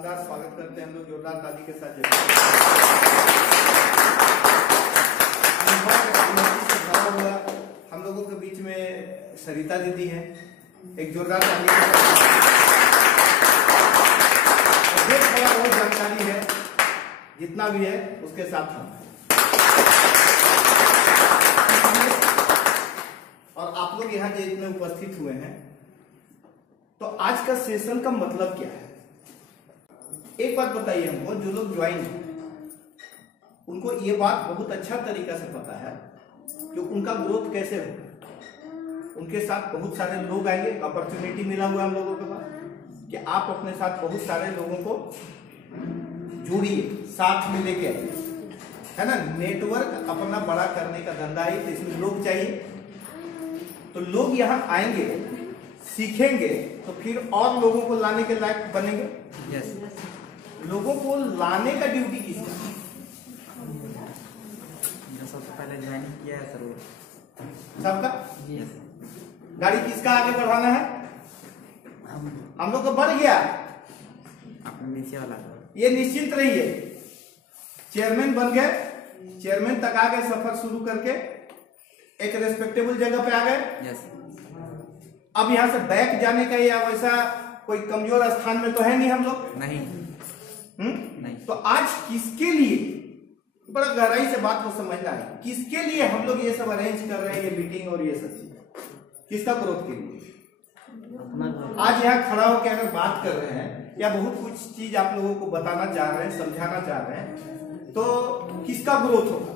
शानदार स्वागत करते हैं हम लोग जोरदार ताली के साथ। हम लोगों के बीच में सरिता दीदी हैं, एक जोरदार ताली के साथ। बहुत जानकारी है, जितना भी है उसके साथ हम, और आप लोग यहाँ जितने उपस्थित हुए हैं, तो आज का सेशन का मतलब क्या है? एक बात बताइए हमको, जो लोग ज्वाइन हैं उनको ये बात बहुत अच्छा तरीका से पता है कि उनका ग्रोथ कैसे होगा। उनके साथ बहुत सारे लोग आएंगे, अपॉर्चुनिटी मिला हुआ हम लोगों के पास कि आप अपने साथ बहुत सारे लोगों को जोड़िए, साथ में लेके आइए, है ना। नेटवर्क अपना बड़ा करने का धंधा है, तो इसमें लोग चाहिए। तो लोग यहाँ आएंगे, सीखेंगे, तो फिर और लोगों को लाने के लायक बनेंगे। yes. लोगों को लाने का ड्यूटी किसका? सबसे पहले ज्वाइन किया है सर, वो सबका। yes. गाड़ी किसका आगे बढ़ाना है? हम लोग को बढ़ गया, नीचे वाला ये निश्चिंत रहिए। चेयरमैन बन गए, चेयरमैन तक आ गए, सफर शुरू करके एक रेस्पेक्टेबल जगह पे आ गए। yes. अब यहाँ से बैक जाने का या वैसा कोई कमजोर स्थान में तो है नहीं हम लोग, नहीं। नहीं। तो आज किसके लिए, बड़ा गहराई से बात को समझना है, किसके लिए हम लोग ये सब अरेंज कर रहे हैं, ये मीटिंग और ये सब चीज किसका ग्रोथ के लिए? आज यहाँ खड़ा होकर अगर बात कर रहे हैं या बहुत कुछ चीज आप लोगों को बताना चाह रहे हैं, समझाना चाह रहे हैं, तो किसका ग्रोथ होगा?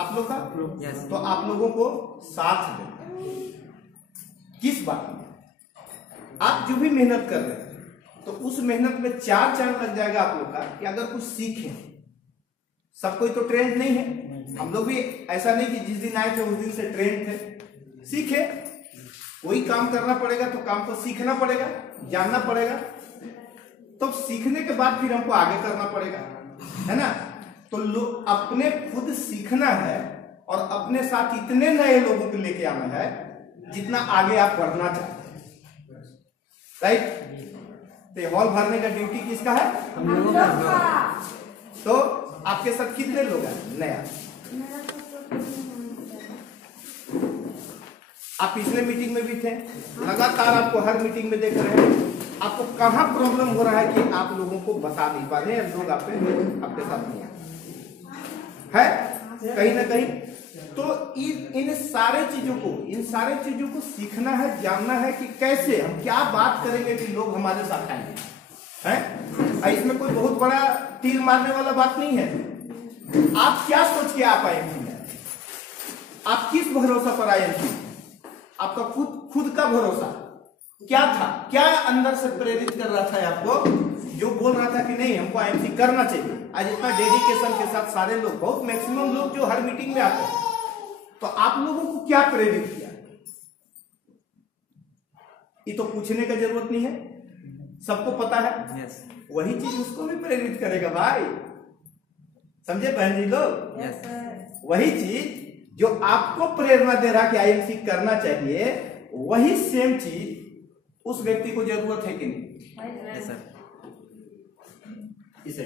आप लोग का। yes. तो आप लोगों को साथ देना। किस बात में? आप जो भी मेहनत कर रहे हैं, तो उस मेहनत में चार चांद लग जाएगा आप लोग का कि अगर कुछ सीखें। सब कोई तो ट्रेंड नहीं है, हम लोग भी ऐसा नहीं कि जिस दिन आए थे उस दिन से ट्रेंड थे। सीखे, कोई काम करना पड़ेगा तो काम को सीखना पड़ेगा, जानना पड़ेगा, तो सीखने के बाद फिर हमको आगे करना पड़ेगा, है ना। तो लोग अपने खुद सीखना है और अपने साथ इतने नए लोगों को लेके आना है जितना आगे आप बढ़ना चाहते हैं, राइट। तो हॉल भरने का ड्यूटी किसका है? हम लोगों का। तो आपके साथ कितने लोग हैं नया? आप पिछले मीटिंग में भी थे, लगातार आपको हर मीटिंग में देख रहे हैं। आपको कहाँ प्रॉब्लम हो रहा है कि आप लोगों को बता नहीं पा रहे हैं, लोग आपके साथ नहीं है कहीं ना कहीं। तो इन सारे चीजों को सीखना है, जानना है कि कैसे हम क्या बात करेंगे कि लोग हमारे साथ आएंगे, हैं? इसमें कोई बहुत बड़ा तीर मारने वाला बात नहीं है। आप क्या सोच के आप आए हैं? आप किस भरोसा पर आए हैं? आपका खुद का भरोसा क्या था? क्या अंदर से प्रेरित कर रहा था आपको, जो बोल रहा था कि नहीं हमको आईएमसी करना चाहिए? आज इतना डेडिकेशन के साथ सारे लोग, बहुत मैक्सिमम लोग जो हर मीटिंग में आते हैं, तो आप लोगों को क्या प्रेरित किया? ये तो पूछने का जरूरत नहीं है, सबको पता है। yes. वही चीज उसको भी प्रेरित करेगा भाई, समझे बहन जी लोग? yes. वही चीज जो आपको प्रेरणा दे रहा कि आईएमसी करना चाहिए, वही सेम चीज उस व्यक्ति को जरूरत है कि नहीं? yes, sir. इसे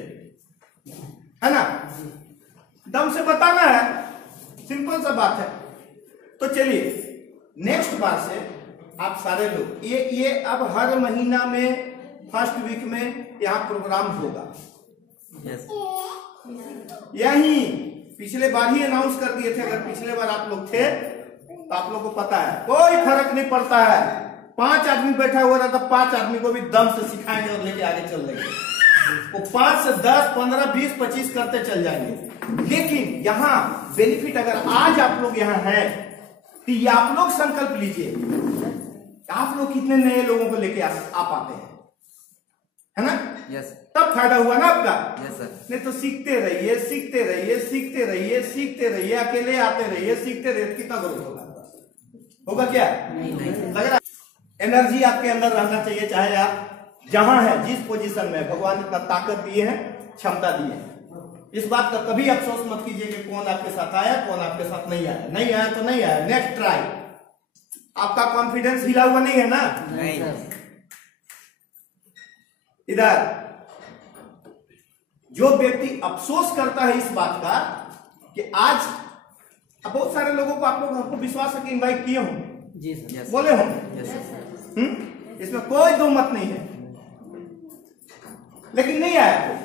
है ना, दम से बताना है, सिंपल सा बात है। तो चलिए नेक्स्ट बार से आप सारे लोग ये अब हर महीना में फर्स्ट वीक में यहाँ प्रोग्राम होगा। yes. यही पिछले बार ही अनाउंस कर दिए थे, अगर पिछले बार आप लोग थे तो आप लोग को पता है, कोई फर्क नहीं पड़ता है। 5 आदमी बैठा हुआ रहता, 5 आदमी को भी दम से सिखाएंगे और लेके आगे चल देंगे। वो 5 से 10, 15, 20, 25 करते चल जाएंगे। लेकिन यहाँ बेनिफिट, अगर आज आप लोग यहाँ हैं तो ये आप लोग संकल्प लीजिए, आप लोग कितने नए लोगों को लेके आ पाते हैं, है ना? yes. तब फायदा हुआ ना आपका। yes, sir. नहीं तो सीखते रहिए, सीखते रहिए, सीखते रहिए, सीखते रहिए, अकेले आते रहिए, सीखते रहिए, कितना ग्रोथ होगा क्या? नहीं। लग रहा एनर्जी आपके अंदर रहना चाहिए, चाहे आप जहां है, जिस पोजीशन में। भगवान इतना ताकत दिए हैं, क्षमता दी है। इस बात का कभी अफसोस मत कीजिए कि कौन आपके साथ आया, कौन आपके साथ नहीं आया। नहीं आया तो नहीं आया, नेक्स्ट ट्राई। आपका कॉन्फिडेंस हिला हुआ नहीं है ना? नहीं। इधर जो व्यक्ति अफसोस करता है इस बात का कि आज बहुत सारे लोगों को आप लोग हमको विश्वास है कि इनवाइट किए हों, जी सर, बोले हों, यस इसमें कोई दो मत नहीं है, लेकिन नहीं आया कोई।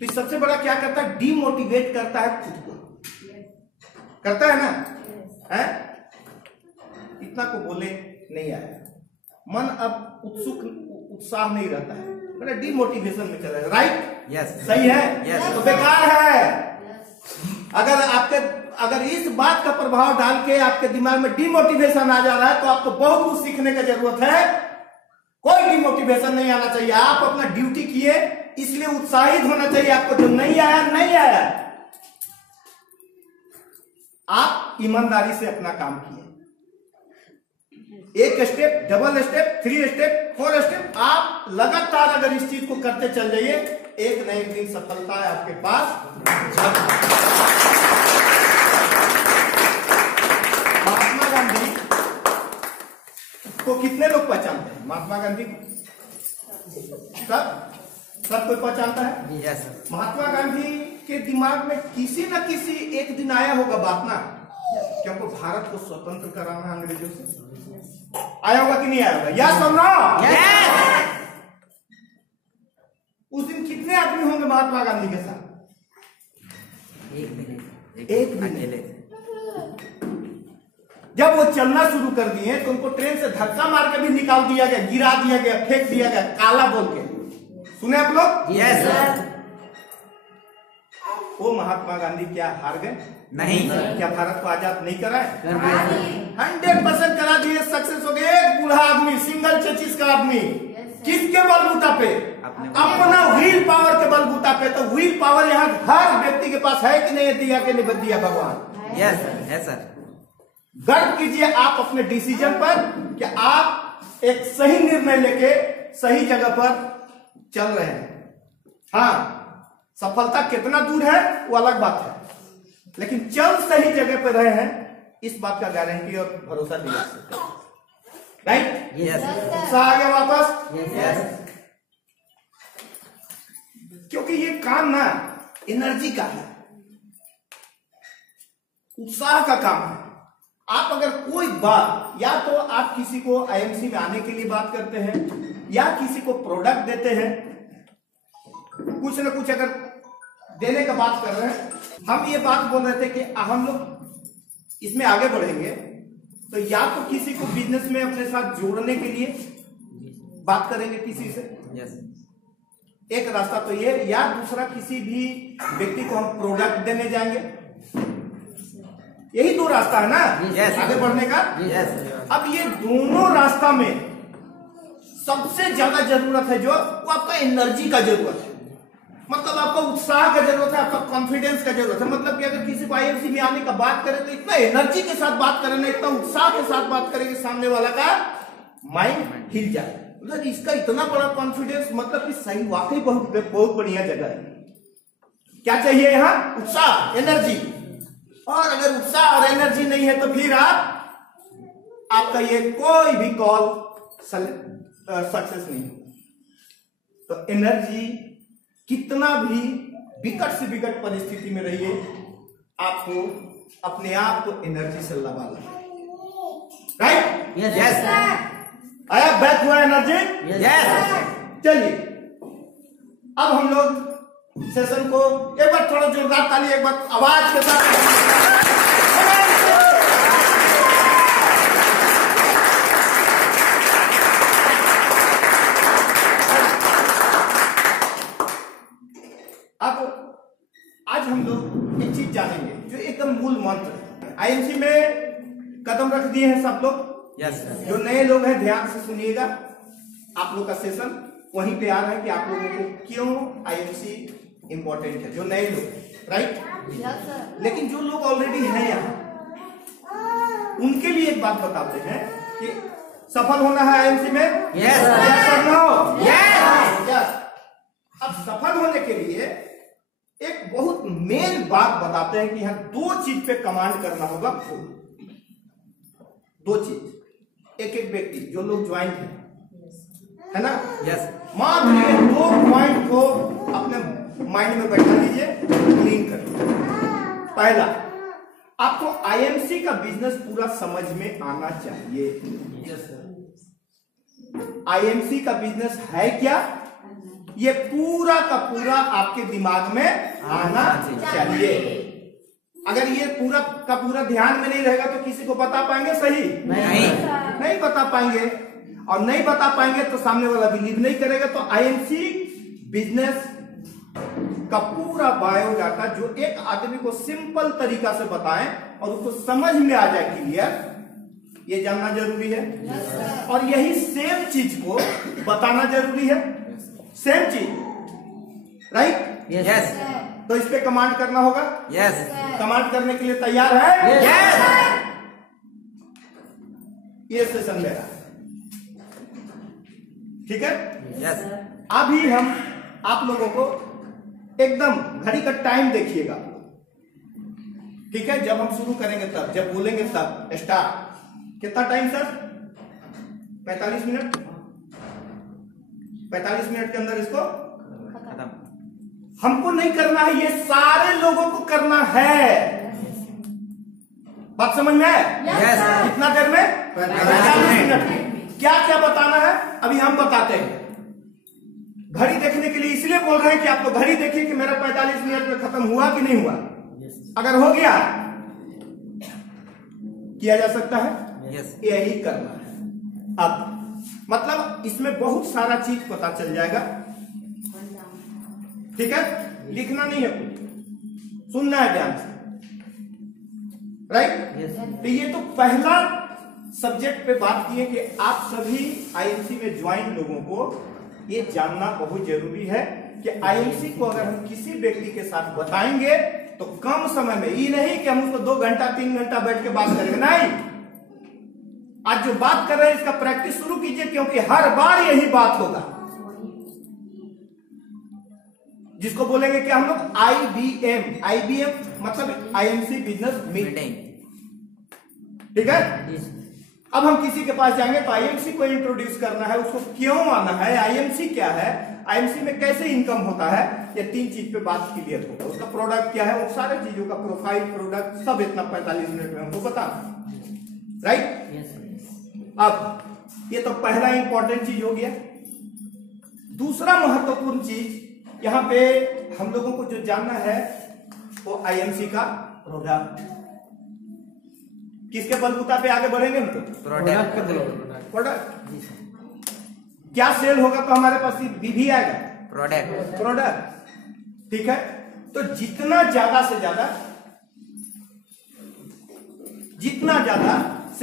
तो सबसे बड़ा क्या करता है, डीमोटिवेट करता है खुद को, करता है ना, है? इतना को बोले नहीं आया, मन अब उत्साह नहीं रहता है, बड़ा डीमोटिवेशन में चला है, राइट? यस सही है? यस तो बेकार है। अगर इस बात का प्रभाव डाल के आपके दिमाग में डीमोटिवेशन आ जा रहा है तो आपको बहुत कुछ सीखने की जरूरत है। कोई डीमोटिवेशन नहीं आना चाहिए, आप अपना ड्यूटी किए इसलिए उत्साहित होना चाहिए आपको। जो नहीं आया नहीं आया, आप ईमानदारी से अपना काम किए, एक step, double step, 3 step, 4 step, आप लगातार अगर इस चीज को करते चल जाइए, एक न एक दिन सफलता है आपके पास। महात्मा गांधी को कितने लोग पहचानते हैं? महात्मा गांधी को सब कोई पहचानता है। यस महात्मा गांधी के दिमाग में किसी न किसी एक दिन आया होगा बात ना, कि हमको भारत को स्वतंत्र कराना है अंग्रेजों से। आया होगा कि नहीं आया होगा? यस और नो? उस दिन कितने आदमी होंगे महात्मा गांधी के साथ? एक भी नहीं। जब वो चलना शुरू कर दिए तो उनको ट्रेन से धक्का मार के भी निकाल दिया गया, गिरा दिया गया, फेंक दिया गया, काला बोल के। सुने आप लोग? Yes sir. वो महात्मा गांधी क्या हार गए? नहीं। क्या भारत को आजाद नहीं कराए? 100% करा दिए, सक्सेस हो गए। एक बूढ़ा आदमी, सिंगल चेचिस का आदमी, किसके बलबूता पे? अपना व्हील पावर के बलबूता पे। तो व्हील पावर यहाँ हर व्यक्ति के पास है कि नहीं? दिया कि नहीं दिया भगवान? Yes sir, yes sir. गर्व कीजिए आप अपने डिसीजन पर कि आप एक सही निर्णय लेके सही जगह पर चल रहे हैं। हाँ, सफलता कितना दूर है वो अलग बात है, लेकिन चल सही जगह पर रहे हैं, इस बात का गारंटी और भरोसा दिला सकते हैं। राइट? यस आ गया वापस? यस। क्योंकि ये काम ना एनर्जी का है, उत्साह का काम है। आप अगर कोई बात, या तो आप किसी को आईएमसी में आने के लिए बात करते हैं, या किसी को प्रोडक्ट देते हैं, कुछ ना कुछ अगर देने का बात कर रहे हैं, हम ये बात बोल रहे थे कि हम लोग इसमें आगे बढ़ेंगे तो या तो किसी को बिजनेस में अपने साथ जोड़ने के लिए बात करेंगे किसी से, यस। एक रास्ता तो ये, या दूसरा किसी भी व्यक्ति को हम प्रोडक्ट देने जाएंगे। यही दो रास्ता है ना Yes. आगे बढ़ने का। यस। अब ये दोनों रास्ता में सबसे ज्यादा जरूरत है जो वो आपका एनर्जी का जरूरत है, मतलब आपका उत्साह का जरूरत है, आपका कॉन्फिडेंस का जरूरत है। मतलब कि अगर किसी को आईएमसी में आने का बात करें तो इतना एनर्जी के साथ बात करें ना, इतना उत्साह के साथ बात करें कि सामने वाला का माइंड हिल जाए। मतलब इसका इतना बड़ा कॉन्फिडेंस, मतलब कि सही वाकई बहुत बढ़िया जगह है। क्या चाहिए यहाँ? उत्साह, एनर्जी। और अगर उत्साह और एनर्जी नहीं है तो फिर आपका ये कोई भी कॉल सक्सेस नहीं होगा। तो एनर्जी, कितना भी विकट से विकट परिस्थिति में रहिए, आपको अपने आप को एनर्जी से लगा। राइट? यस आया बैक हुआ एनर्जी? यस। चलिए अब हम लोग सेशन को एक बार थोड़ा जोरदार ताली, एक बार आवाज के साथ। अब आज हम लोग एक चीज जानेंगे जो एकदम मूल मंत्र है। आईएमसी में कदम रख दिए हैं सब लोग। यस। जो नए लोग हैं ध्यान से सुनिएगा, आप लोग का सेशन वहीं पे आ रहा है कि आप लोगों को क्यों आईएमसी इंपॉर्टेंट है। जो नए लोग, राइट? लेकिन जो लोग ऑलरेडी हैं यहाँ, उनके लिए एक बात बताते हैं कि सफल होना है आईएमसी में। यस। यस। अब सफल होने के लिए एक बहुत मेन बात बताते हैं कि यहाँ दो चीज पे कमांड करना होगा। दो चीज, एक एक व्यक्ति जो लोग ज्वाइन है ना? यस। मात्र ये 2 पॉइंट को अपने माइंड में बैठा लीजिए, क्लीन कर लीजिए। पहला, आपको आईएमसी का बिजनेस पूरा समझ में आना चाहिए। आईएमसी का बिजनेस है क्या, ये पूरा का पूरा आपके दिमाग में आना चाहिए। अगर ये पूरा का पूरा ध्यान में नहीं रहेगा तो किसी को बता पाएंगे? सही नहीं बता पाएंगे, और नहीं बता पाएंगे तो सामने वाला बिलीव नहीं करेगा। तो आईएमसी बिजनेस का पूरा बायोडाटा जो एक आदमी को सिंपल तरीका से बताएं और उसको समझ में आ जाए क्लियर, ये जानना जरूरी है। और यही सेम चीज को बताना जरूरी है, सेम चीज, राइट? यस। तो इस पे कमांड करना होगा। यस। कमांड करने के लिए तैयार है? यस। ये सेशन मेरा, ठीक है? यस। अभी हम आप लोगों को एकदम घड़ी का टाइम देखिएगा, ठीक है? जब हम शुरू करेंगे तब, जब बोलेंगे तब स्टार्ट। कितना टाइम सर? 45 मिनट। 45 मिनट के अंदर इसको खत्म। हमको नहीं करना है, ये सारे लोगों को करना है। बात समझ में है? यस। कितना देर में? 45 मिनट। क्या क्या बताना है अभी हम बताते हैं। घड़ी देखने के लिए इसलिए बोल रहे हैं कि आपको घड़ी देखिए कि मेरा 45 मिनट में खत्म हुआ कि नहीं हुआ। अगर हो गया, किया जा सकता है। यस। यही करना है। अब मतलब इसमें बहुत सारा चीज पता चल जाएगा, ठीक है? लिखना नहीं है कुछ, सुनना है ध्यान से, राइट? तो ये तो पहला सब्जेक्ट पे बात की है कि आप सभी आईएमसी में ज्वाइन लोगों को ये जानना बहुत जरूरी है कि आईएमसी को अगर हम किसी व्यक्ति के साथ बताएंगे तो कम समय में, ये नहीं कि हम उसको 2 घंटा 3 घंटा बैठ के बात करेंगे, नहीं। आज जो बात कर रहे हैं इसका प्रैक्टिस शुरू कीजिए, क्योंकि हर बार यही बात होगा, जिसको बोलेंगे कि हम लोग आईबीएम मतलब आईएमसी बिजनेस मीटिंग, ठीक है? अब हम किसी के पास जाएंगे तो आईएमसी को इंट्रोड्यूस करना है, उसको क्यों आना है, आईएमसी क्या है, आईएमसी में कैसे इनकम होता है, ये 3 चीज पे बात क्लियर होगा। उसका प्रोडक्ट क्या है, वो सारे चीजों का प्रोफाइल, प्रोडक्ट सब इतना 45 मिनट में हमको बताना, राइट? अब ये तो पहला इंपॉर्टेंट चीज हो गया। दूसरा महत्वपूर्ण चीज यहां पे हम लोगों को जो जानना है वो आईएमसी का प्रोडक्ट। किसके बलबूता पे आगे बढ़ेंगे हम? तो प्रोडक्ट क्या सेल होगा तो हमारे पास भी आएगा प्रोडक्ट, ठीक है? तो जितना ज्यादा से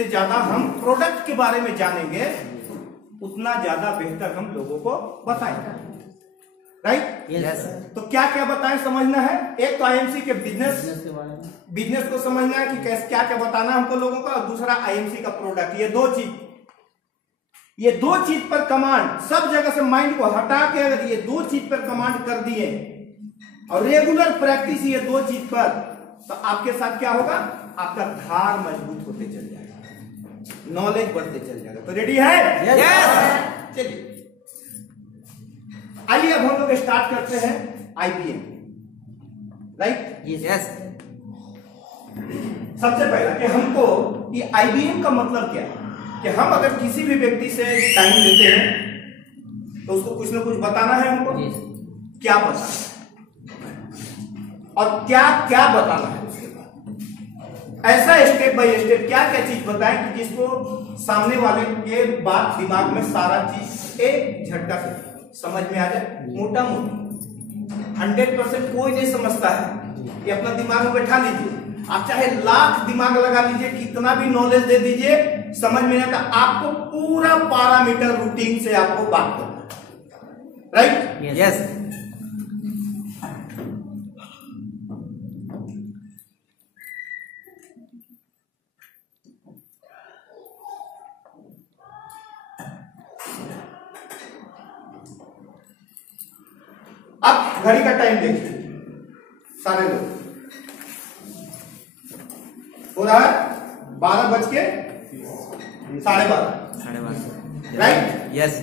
ज्यादा हम प्रोडक्ट के बारे में जानेंगे उतना ज्यादा बेहतर हम लोगों को बताएंगे, राइट? यस। तो क्या क्या बताएं, समझना है। एक तो आईएमसी के बिजनेस को समझना है कि कैसे क्या क्या बताना है हमको लोगों का, और दूसरा आईएमसी का प्रोडक्ट। ये दो चीज पर कमांड, सब जगह से माइंड को हटा के अगर ये 2 चीज पर कमांड कर दिए और रेगुलर प्रैक्टिस ये 2 चीज पर, तो आपके साथ क्या होगा, आपका धार मजबूत होते चल जाएगा, नॉलेज बढ़ते चल जाएगा। तो रेडी है? यस। चलिए आइए अब हम लोग स्टार्ट करते हैं आईबीएम, राइट? यस। सबसे पहला कि हमको ये आईबीएम का मतलब क्या है, कि हम अगर किसी भी व्यक्ति से टाइम लेते हैं तो उसको कुछ ना कुछ बताना है हमको। क्या बताना है और क्या क्या बताना है, उसके बाद ऐसा स्टेप बाय स्टेप क्या क्या चीज बताएं कि जिसको सामने वाले के बात दिमाग में सारा चीज एक झटका से समझ में आ जाए। मोटा मोटा 100% कोई नहीं समझता है, ये अपना दिमाग में बैठा लीजिए। आप चाहे लाख दिमाग लगा लीजिए, कितना भी नॉलेज दे दीजिए, समझ में आता, आपको पूरा पैरामीटर रूटीन से आपको बात करना, राइट? यस। अब घड़ी का टाइम देखिए, सारे लोग हो रहा है 12 बज के 12:30, 12:30, राइट? यस।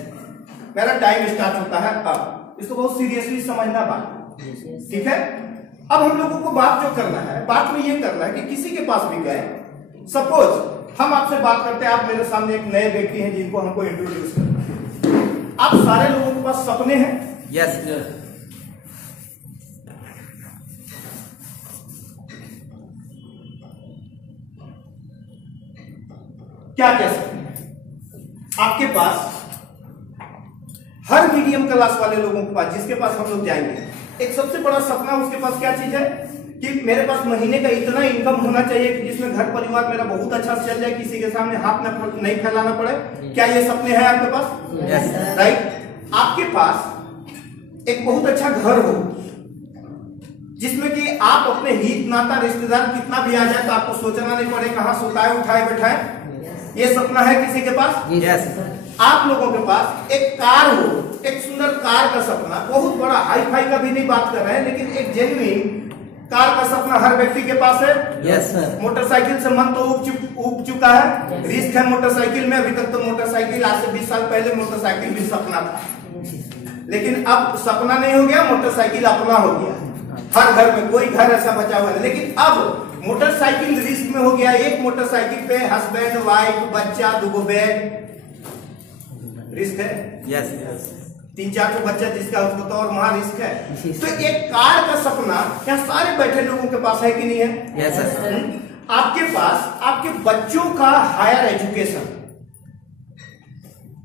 मेरा टाइम स्टार्ट होता है अब। इसको बहुत सीरियसली समझना बात, ठीक है। अब हम लोगों को बात जो करना है, बात में ये करना है कि किसी के पास भी गए, सपोज हम आपसे बात करते हैं, आप मेरे सामने एक नए व्यक्ति हैं जिनको हमको इंट्रोड्यूस करना है। आप सारे लोगों के पास सपने हैं? यस। क्या कह सकते हैं? आपके पास हर मीडियम क्लास वाले लोगों के पास, जिसके पास हम लोग जाएंगे, एक सबसे बड़ा सपना उसके पास क्या चीज है कि मेरे पास महीने का इतना इनकम होना चाहिए कि जिसमें घर परिवार मेरा बहुत अच्छा से चल जाए, किसी के सामने हाथ नहीं फैलाना पड़े। क्या ये सपने हैं आपके पास? यस। राइट। आपके पास एक बहुत अच्छा घर हो जिसमें कि आप अपने हित नाता रिश्तेदार कितना भी आ जाए तो आपको सोचना नहीं पड़े कहां सुताए उठाए बैठाए। ये सपना है किसी के पास? यस। आप लोगों के पास एक कार हो, एक सुंदर कार का सपना, बहुत बड़ा हाई फाई का भी नहीं बात कर रहे हैं, लेकिन एक जेन्युइन कार का सपना हर व्यक्ति के पास है। Yes sir. मोटरसाइकिल से मन तो उब चुका है, रिस्क है मोटरसाइकिल में। अभी तक तो मोटरसाइकिल, आज से 20 साल पहले मोटरसाइकिल भी सपना था, लेकिन अब सपना नहीं हो गया, मोटरसाइकिल अपना हो गया। हर घर में कोई घर ऐसा बचा हुआ है, लेकिन अब मोटरसाइकिल रिस्क में हो गया। एक मोटरसाइकिल पे हस्बैंड वाइफ बच्चा 2 बैग, रिस्क है। यस। 3-4 बच्चा जिसका उसको तो और वहां रिस्क है। तो एक कार का सपना क्या सारे बैठे लोगों के पास है कि नहीं है? Yes sir. आपके पास आपके बच्चों का हायर एजुकेशन,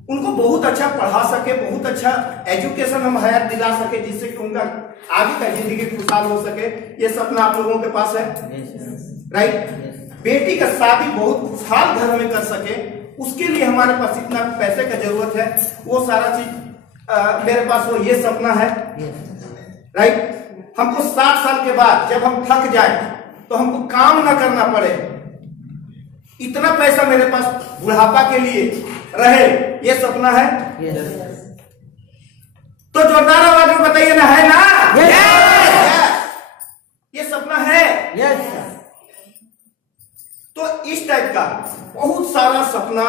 उनको बहुत अच्छा पढ़ा सके, बहुत अच्छा एजुकेशन हम हायर दिला सके, जिससे कि उनका आगे का जिंदगी खुशहाल हो सके, ये सपना आप लोगों के पास है। राइट। बेटी का शादी बहुत खुशहाल घर में कर सके, उसके लिए हमारे पास इतना पैसे का जरूरत है, वो सारा चीज मेरे पास वो ये सपना है। राइट। हमको 60 साल के बाद जब हम थक जाए तो हमको काम ना करना पड़े, इतना पैसा मेरे पास बुढ़ापा के लिए रहे, ये सपना है। तो जोरदार आवाज में बताइए ना, है ना? ये सपना है। तो इस टाइप का बहुत सारा सपना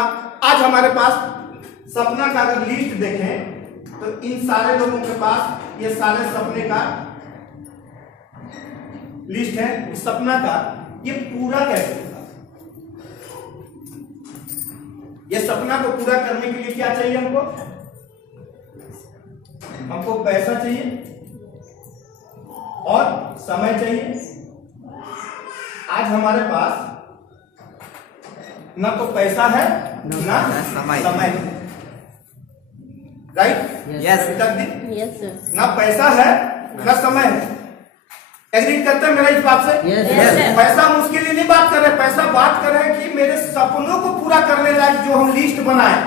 आज हमारे पास। सपना का अगर लिस्ट देखें तो इन सारे लोगों के पास ये सारे सपने का लिस्ट है। इस सपना का ये पूरा कैसे होगा? ये सपना को पूरा करने के लिए क्या चाहिए हमको? हमको पैसा चाहिए और समय चाहिए। आज हमारे पास ना तो पैसा है ना समय है। राइट? यस। Yes sir. ना पैसा है ना समय है। एग्री करते हैं मेरा इस बात से? यस। पैसा हम उसके लिए नहीं बात कर रहे, पैसा बात कर रहे हैं कि मेरे सपनों को पूरा करने लायक जो हम लिस्ट बनाए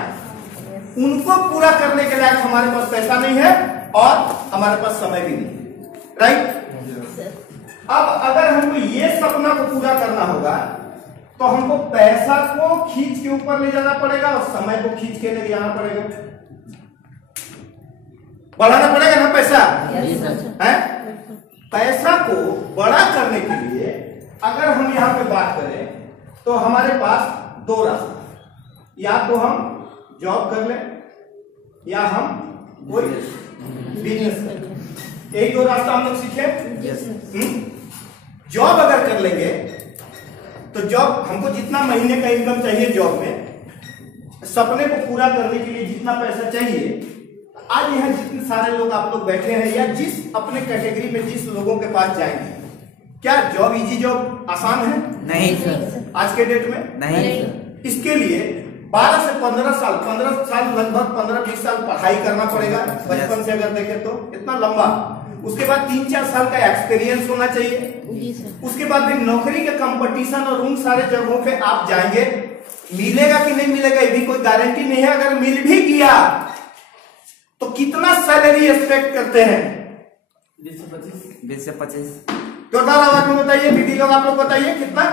उनको पूरा करने के लायक हमारे पास पैसा नहीं है और हमारे पास समय भी नहीं। राइट। अब अगर हमको ये सपना को पूरा करना होगा तो हमको पैसा को खींच के ऊपर ले जाना पड़ेगा और समय को खींच के ले जाना पड़ेगा, बढ़ाना पड़ेगा ना पैसा है। पैसा को बड़ा करने के लिए अगर हम यहां पे बात करें तो हमारे पास 2 रास्ता, या तो हम जॉब कर लें या हम कोई बिजनेस करें। यही 2 रास्ता हम लोग सीखे। जॉब अगर कर लेंगे तो जॉब हमको जितना महीने का इनकम चाहिए, जॉब में सपने को पूरा करने के लिए जितना पैसा चाहिए, आज यहाँ जितने सारे लोग आप लोग बैठे हैं या जिस अपने कैटेगरी में जिस लोगों के पास जाएंगे, क्या जॉब इजी जॉब आसान है? नहीं सर। आज के डेट में नहीं। इसके लिए 12 से 15 साल लगभग 15-20 साल पढ़ाई करना पड़ेगा। बचपन से अगर देखें तो इतना लंबा। उसके बाद 3-4 साल का एक्सपीरियंस होना चाहिए। उसके बाद भी नौकरी का कंपटीशन और उन सारे जगहों पे आप जाएंगे, मिलेगा कि नहीं मिलेगा ये भी कोई गारंटी नहीं है। अगर मिल भी गया तो कितना सैलरी एक्सपेक्ट करते हैं? 20 से 25। जोरदार आवाज में बताइए दीदी लोग, आप लोग बताइए कितना?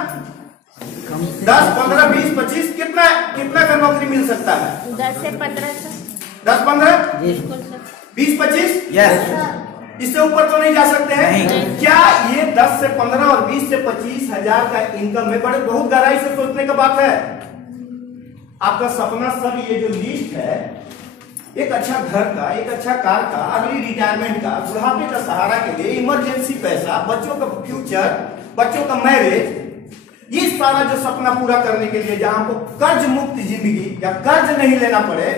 10, 15, 20, 25 कितना का नौकरी मिल सकता है? 10 से 15 सर। 10, 15, बिल्कुल सर। 20, 25? यस। इससे ऊपर तो नहीं जा सकते हैं। नहीं। क्या ये 10 से 15 और 20 से 25 हजार का इनकम में बड़े बहुत गहराई से सोचने का बात है। आपका सपना सब ये जो लिस्ट है एक अच्छा घर का, एक अच्छा कार का, अगली रिटायरमेंट का, बुढ़ापे का सहारा के लिए इमरजेंसी पैसा, बच्चों का फ्यूचर, बच्चों का मैरिज, ये सारा जो सपना पूरा करने के लिए जहां को कर्ज मुक्त जिंदगी या कर्ज नहीं लेना पड़े,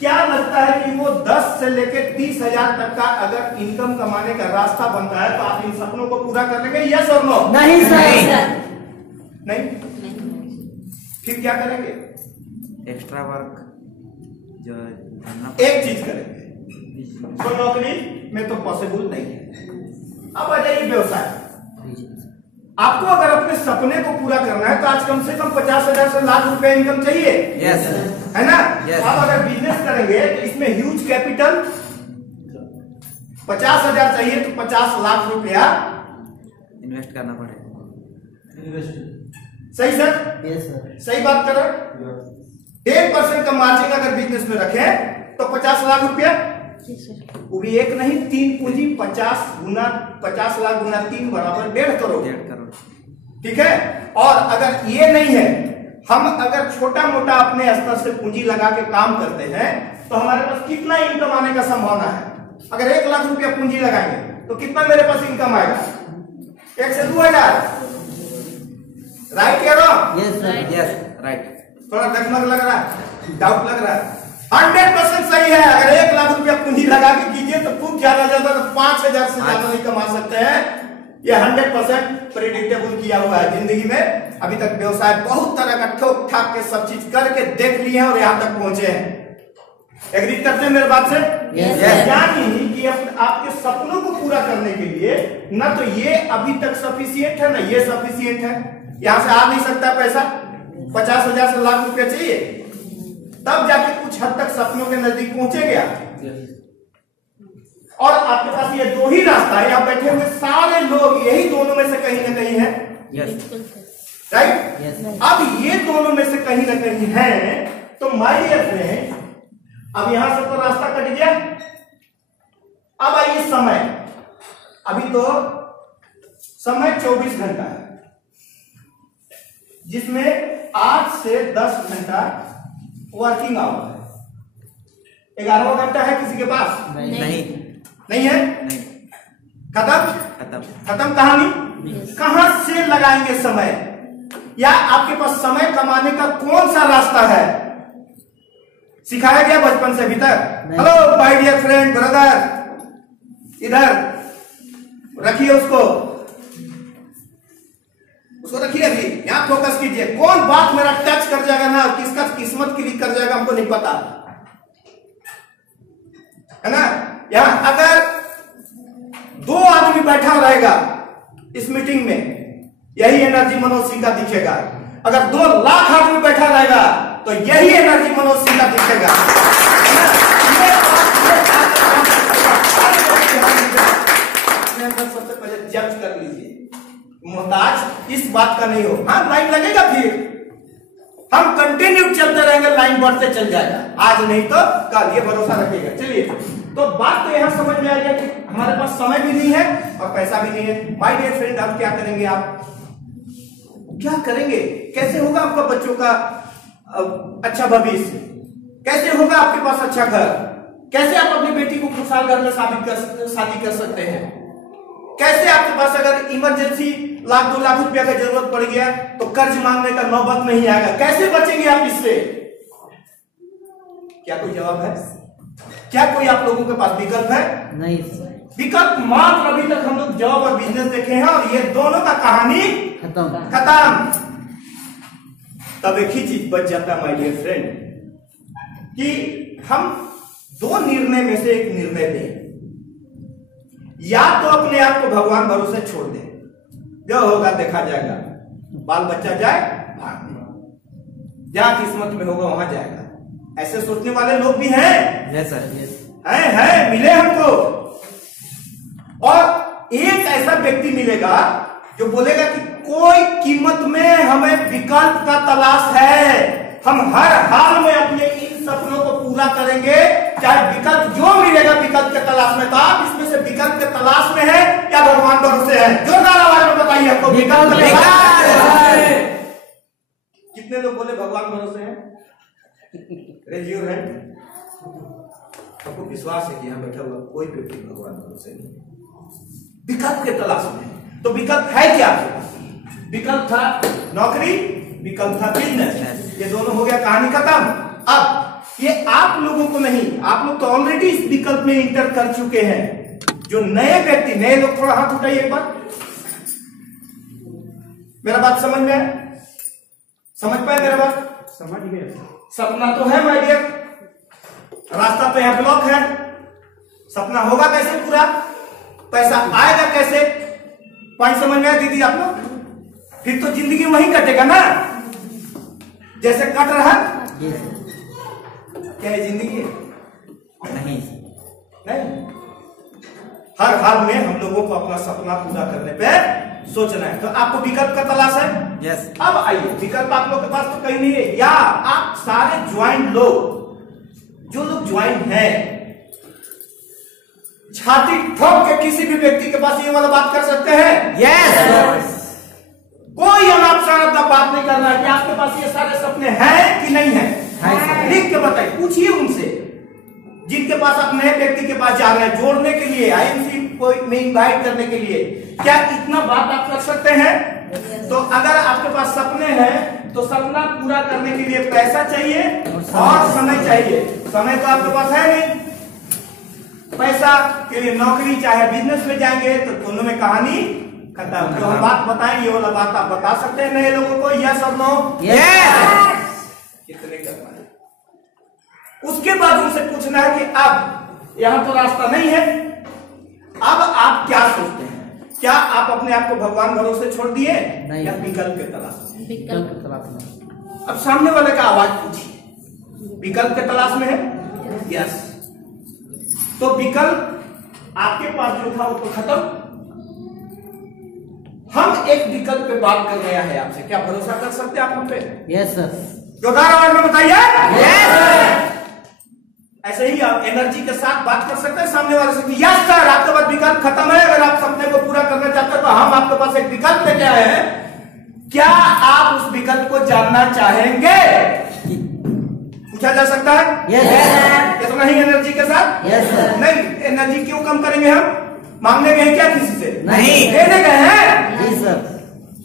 क्या लगता है कि वो 10 से लेके 30,000 तक का अगर इनकम कमाने का रास्ता बनता है तो आप इन सपनों को पूरा कर लेंगे? यस और नो? नहीं सर। नहीं। फिर क्या करेंगे? एक्स्ट्रा वर्क जो करना एक चीज करेंगे, तो नौकरी में तो पॉसिबल नहीं है। अब आ जाइए व्यवसाय। आपको अगर अपने सपने को पूरा करना है तो आज कम से कम 50,000 से लाख रुपए इनकम चाहिए, यस है ना? Yes. आप अगर बिजनेस करेंगे तो इसमें ह्यूज कैपिटल 50,000 चाहिए तो 50 लाख रुपया इन्वेस्ट करना पड़ेगा। सही सर? Yes sir. सही बात कर रहे हैं? 10% का मार्जिन अगर बिजनेस में रखें तो 50 लाख रुपया, वो भी एक नहीं 3 पूंजी, 50 लाख गुना 3 बराबर 1.5 करोड़। 1.5 करोड़। ठीक है। और अगर ये नहीं है, हम अगर छोटा मोटा अपने स्तर से पूंजी लगा के काम करते हैं तो हमारे पास कितना इनकम आने का संभावना है? अगर 1 लाख रुपया पूंजी लगाएंगे तो कितना मेरे पास इनकम आएगा? 1 से 2,000। राइट या wrong? Yes sir. Yes right. थोड़ा डगमग लग रहा है, डाउट लग रहा है? 100% सही है। अगर 1 लाख रुपया पूंजी लगा के कीजिए तो खूब ज्यादा ज्यादा तो 5,000 से ज्यादा नहीं कमा सकते हैं। ये 100% प्रेडिक्टेबल किया हुआ है जिंदगी में। अभी तक व्यवसाय बहुत तरह का ठोक ठाक के सब चीज करके देख लिए हैं और यहां तक पहुंचे हैं। एग्री करते हैं मेरे बात से? Yes, sir. यानी कि आपके सपनों को पूरा करने के लिए ना तो ये अभी तक सफिशियंट है ना ये सफिशियंट है। यहां से आ नहीं सकता पैसा, 50,000 से लाख रुपया चाहिए, तब जाके कुछ हद तक सपनों के नजदीक पहुंचेंगे आप। और आपके पास ये 2 ही रास्ता है। यहाँ बैठे हुए सारे लोग यही दोनों में से कहीं ना कहीं है, यस राइट? यस। अब ये दोनों में से कहीं ना कहीं है तो माय डियर फ्रेंड, अब यहां से तो रास्ता कट गया। अब आइए समय। अभी तो समय 24 घंटा है, जिसमें 8 से 10 घंटा वर्किंग आवर है। 11वां घंटा है किसी के पास? नहीं नहीं है? नहीं खत्म। खत्म। कहानी। कहां से लगाएंगे समय? या आपके पास समय कमाने का कौन सा रास्ता है? सिखाया गया बचपन से अभी तक? Hello my dear friend, brother, इधर रखिए उसको रखिए। अभी यहां फोकस कीजिए। कौन बात मेरा टच कर जाएगा ना, किसका किस्मत क्लिक कर जाएगा हमको नहीं पता, है ना? यहां अगर 2 आदमी बैठा रहेगा इस मीटिंग में, यही एनर्जी मनोज सिंह का दिखेगा। अगर 2 लाख आदमी बैठा रहेगा तो यही एनर्जी मनोज सिंह का दिखेगा। सबसे पहले जज कर लीजिए, मोहताज इस बात का नहीं हो। हाँ, लाइन लगेगा, फिर हम कंटिन्यू चलते रहेंगे, लाइन बढ़ते चल जाएगा। आज नहीं तो कल, ये भरोसा रखिएगा। चलिए, तो बात तो यहां समझ में आ गया कि हमारे पास समय भी नहीं है और पैसा भी नहीं है। माय डियर फ्रेंड, अब क्या करेंगे आप? क्या करेंगे? कैसे होगा आपका बच्चों का अच्छा भविष्य? कैसे होगा आपके पास अच्छा घर? कैसे आप अपनी बेटी को खुशहाल घर में शादी कर सकते हैं? कैसे आपके पास अगर इमरजेंसी 1-2 लाख रुपया का जरूरत पड़ गया तो कर्ज मांगने का नौबत नहीं आएगा? कैसे बचेंगे आप इससे? क्या कोई जवाब है? क्या कोई आप लोगों के पास विकल्प है? नहीं। विकल्प मात्र अभी तक हम लोग जॉब और बिजनेस देखे हैं और ये दोनों का कहानी खत्म। तब एक ही चीज बच जाता है माय डियर फ्रेंड, कि हम 2 निर्णय में से एक निर्णय दें। या तो अपने आप को भगवान भरोसे छोड़ दें, जो होगा देखा जाएगा, बाल बच्चा जाए भाग में, जहां किस्मत में होगा वहां जाएगा। ऐसे सोचने वाले लोग भी हैं। Yes sir. है मिले हमको। और एक ऐसा व्यक्ति मिलेगा जो बोलेगा कि कोई कीमत में हमें विकल्प का तलाश है, हम हर हाल में अपने इन सपनों को पूरा करेंगे, चाहे विकल्प जो मिलेगा विकल्प के तलाश में। तो आप इसमें से विकल्प के तलाश में है या भगवान भरोसे है? जोरदार आवाज में बताइए हमको, विकल्प के तलाश में। कितने लोग बोले भगवान भरोसे हैं? Raise your hand. आपको विश्वास है कि यहाँ बैठा हुआ कोई व्यक्ति भगवान भरोसे नहीं, विकल्प के तलाश में है। तो विकल्प है क्या? विकल्प था नौकरी, विकल्प था बिजनेस, ये दोनों हो गया, कहानी खत्म। अब ये आप लोगों को नहीं, आप लोग तो ऑलरेडी इस विकल्प में इंटर कर चुके हैं। जो नए व्यक्ति, नए लोग थोड़ा हाथ उठाइए एक बार, मेरा बात समझ में आया? समझ पाए मेरा बात? समझ गए। सपना तो है माय डियर, रास्ता तो यहां ब्लॉक है, सपना होगा कैसे पूरा, पैसा आएगा कैसे? पॉइंट समझ में आया दीदी आप लोग? फिर तो जिंदगी वहीं कटेगा ना जैसे कट रहा है। क्या है जिंदगी? नहीं नहीं, हर हाल में हम लोगों को अपना सपना पूरा करने पे सोचना है। तो आपको विकल्प का तलाश है? यस। अब आइए, विकल्प आप लोग के पास तो कहीं नहीं है, या आप सारे ज्वाइंट लोग, जो लोग ज्वाइंट हैं, छाती ठोक के किसी भी व्यक्ति के पास ये वाला बात कर सकते हैं? यस। कोई अनाप शनाप का बात नहीं करना है कि आपके पास ये सारे सपने हैं कि नहीं है। लिख के बताइए, पूछिए उनसे जिनके पास आप नए व्यक्ति के पास जा रहे हैं, जोड़ने के लिए, आईएमसी को में इनवाइट करने के लिए, क्या इतना बात आप कर सकते हैं? तो अगर आपके पास सपने हैं तो सपना पूरा करने के लिए पैसा चाहिए और समय चाहिए। समय तो आपके पास है नहीं, पैसा के लिए नौकरी चाहे बिजनेस में जाएंगे तो दोनों में कहानी खत्म। जो हम बात बताएं ये वाला बात आप बता सकते हैं नए लोगों को, यस और नो? यस। कितने करना है? उसके बाद उनसे पूछना है कि अब यहां तो रास्ता नहीं है, अब आप क्या सोचते हैं? क्या आप अपने आप को भगवान भरोसे छोड़ दिए या विकल्प के तलाश में? विकल्प तलाश में। अब सामने वाले का आवाज पूछिए, विकल्प के तलाश में है? यस। तो विकल्प आपके पास जो था वो तो खत्म। हम एक विकल्प पे बात कर रहे हैं आपसे, क्या भरोसा कर सकते हैं आप हम पे? Yes sir. जोरदार आवाज में बताइए। यस। ऐसे ही आप एनर्जी के साथ बात कर सकते हैं सामने वाले से, यस सर आपके पास विकल्प खत्म है, अगर आप सपने को पूरा करना चाहते हैं तो हम आपके पास एक विकल्प लेके आए हैं, क्या आप उस विकल्प को जानना चाहेंगे? पूछा जा सकता है? यस। इतना ही एनर्जी के साथ? Yes sir. नहीं, एनर्जी क्यों कम करेंगे हम? मांगने गए क्या किसी से? नहीं। देने गए हैं? जी सर।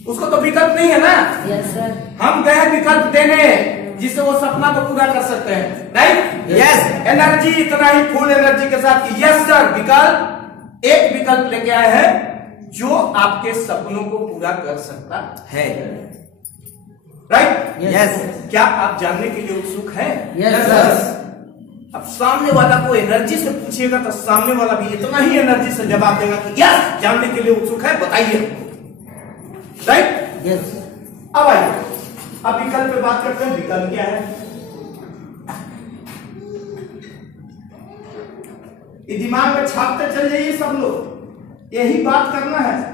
उसको तो विकल्प नहीं है ना, यस सर। हम गए विकल्प देने जिससे वो सपना को पूरा कर सकते हैं, राइट? यस। एनर्जी इतना ही फुल एनर्जी के साथ कि यस सर, विकल्प, एक विकल्प लेके आए हैं जो आपके सपनों को पूरा कर सकता है। राइट? यस। क्या आप जानने के लिए उत्सुक हैं? Yes sir. अब सामने वाला को एनर्जी से पूछिएगा तो सामने वाला भी इतना ही एनर्जी से जवाब देगा कि यस, जानने के लिए उत्सुक है, बताइए। राइट? यस। अब आइए, अब विकल्प पे बात करते हैं। विकल्प क्या है? ये दिमाग में छापते चल जाइए सब लोग, यही बात करना है।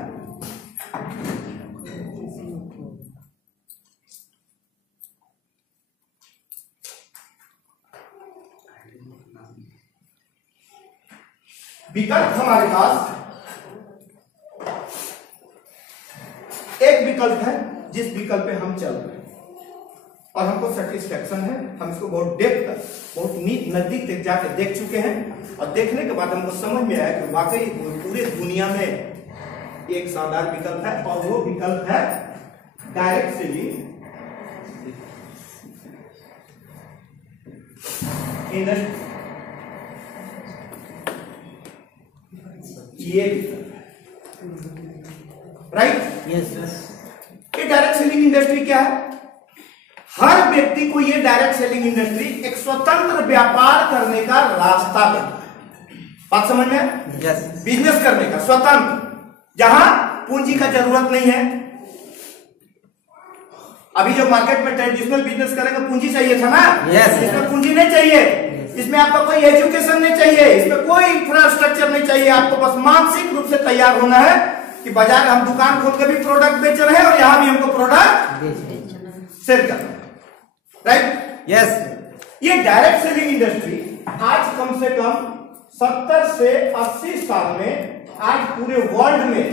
विकल्प हमारे पास एक विकल्प है जिस विकल्प पे हम चल रहे हैं और हमको सेटिस्फेक्शन है, हम इसको बहुत डेप्थ तक, बहुत नजदीक तक जाकर देख चुके हैं और देखने के बाद हमको समझ में आया कि वाकई पूरे दुनिया में एक शानदार विकल्प है और वो विकल्प है डायरेक्ट सेलिंग इंडस्ट्री। ये विकल्प है, राइट? यस। ये डायरेक्ट सेलिंग इंडस्ट्री क्या है? हर व्यक्ति को ये डायरेक्ट सेलिंग इंडस्ट्री एक स्वतंत्र व्यापार करने का रास्ता देता है। बात समझ में? यस। बिजनेस करने का स्वतंत्र, जहां पूंजी का जरूरत नहीं है। अभी जो मार्केट में ट्रेडिशनल बिजनेस करेंगे पूंजी चाहिए था ना? यस। इसमें पूंजी नहीं चाहिए, इसमें आपका कोई एजुकेशन नहीं चाहिए, इसमें कोई इंफ्रास्ट्रक्चर नहीं चाहिए। आपको बस मानसिक रूप से तैयार होना है कि बाजार हम दुकान खोल के भी प्रोडक्ट बेच रहे हैं और यहां भी हमको प्रोडक्ट सेल करना है, राइट? यस। ये डायरेक्ट सेलिंग इंडस्ट्री आज कम से कम 70 से 80 साल में आज पूरे वर्ल्ड में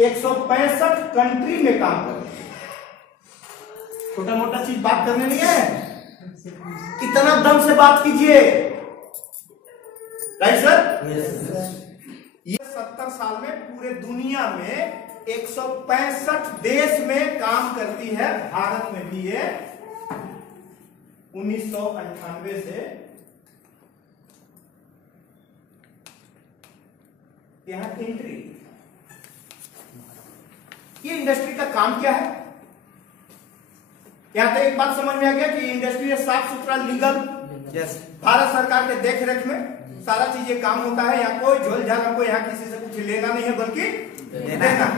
165 कंट्री में काम कर रही है। छोटा मोटा चीज बात करने नहीं है, इतना दम से बात कीजिए। Right sir? Yes sir. ये 70 साल में पूरे दुनिया में 165 देश में काम करती है। भारत में भी ये 1998 से यहां एंट्री। ये इंडस्ट्री का काम क्या है? यहां तक एक बात समझ में आ गया कि इंडस्ट्री है साफ सुथरा, लीगल, यस। भारत सरकार के देख रेख में सारा चीज ये काम होता है। यहाँ कोई झोल झाल, हमको यहाँ किसी से कुछ लेना नहीं है, बल्कि देना है।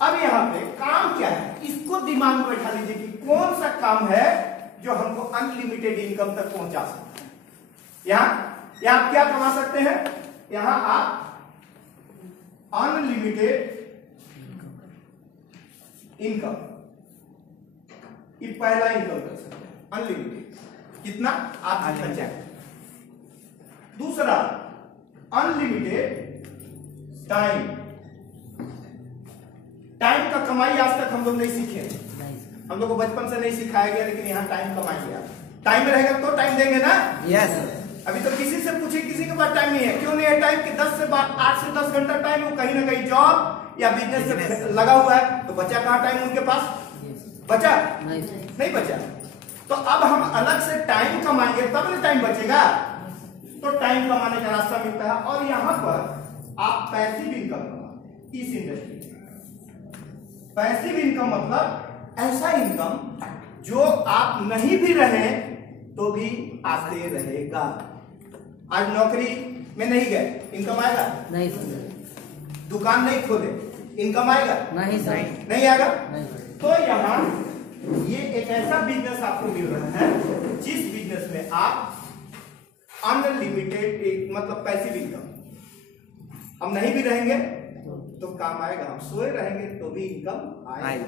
अब यहाँ पे काम क्या है, इसको दिमाग में बैठा लीजिए कि कौन सा काम है जो हमको अनलिमिटेड इनकम तक पहुंचा सकता है। यहाँ आप क्या कमा सकते हैं? यहाँ आप अनलिमिटेड इनकम, ये पहला इनकम कर सकते हैं। अनलिमिटेड कितना आप खर्चा चाहें। दूसरा अनलिमिटेड टाइम। टाइम का कमाई आज तक हम लोग नहीं सीखे, हम लोग को बचपन से नहीं सिखाया गया, लेकिन यहाँ टाइम कमाएंगे आप। टाइम रहेगा तो टाइम देंगे ना? यस। अभी तो किसी से पूछे, किसी के पास टाइम नहीं है। क्यों नहीं है टाइम? कि 8 से 10 घंटा टाइम वो कहीं ना कहीं जॉब या बिजनेस से लगा हुआ है। तो बचा कहाँ टाइम उनके पास? बचा नहीं बचा। तो अब हम अलग से टाइम कमाएंगे तब ना टाइम बचेगा। तो टाइम कमाने का रास्ता मिलता है। और यहां पर आप पैसिव इनकम कमाते इस इंडस्ट्री में। पैसिव इनकम मतलब ऐसा इनकम जो आप नहीं भी रहे तो भी आते रहेगा। आज नौकरी में नहीं गए, इनकम आएगा? नहीं सर। दुकान नहीं खोले, इनकम आएगा? नहीं सर। नहीं आएगा। नहीं। तो यहाँ ये एक ऐसा बिजनेस आपको मिल रहा है जिस बिजनेस में आप अनलिमिटेड, मतलब पैसिव इनकम। हम नहीं भी रहेंगे तो काम आएगा, हम सोए रहेंगे तो भी इनकम आएगा।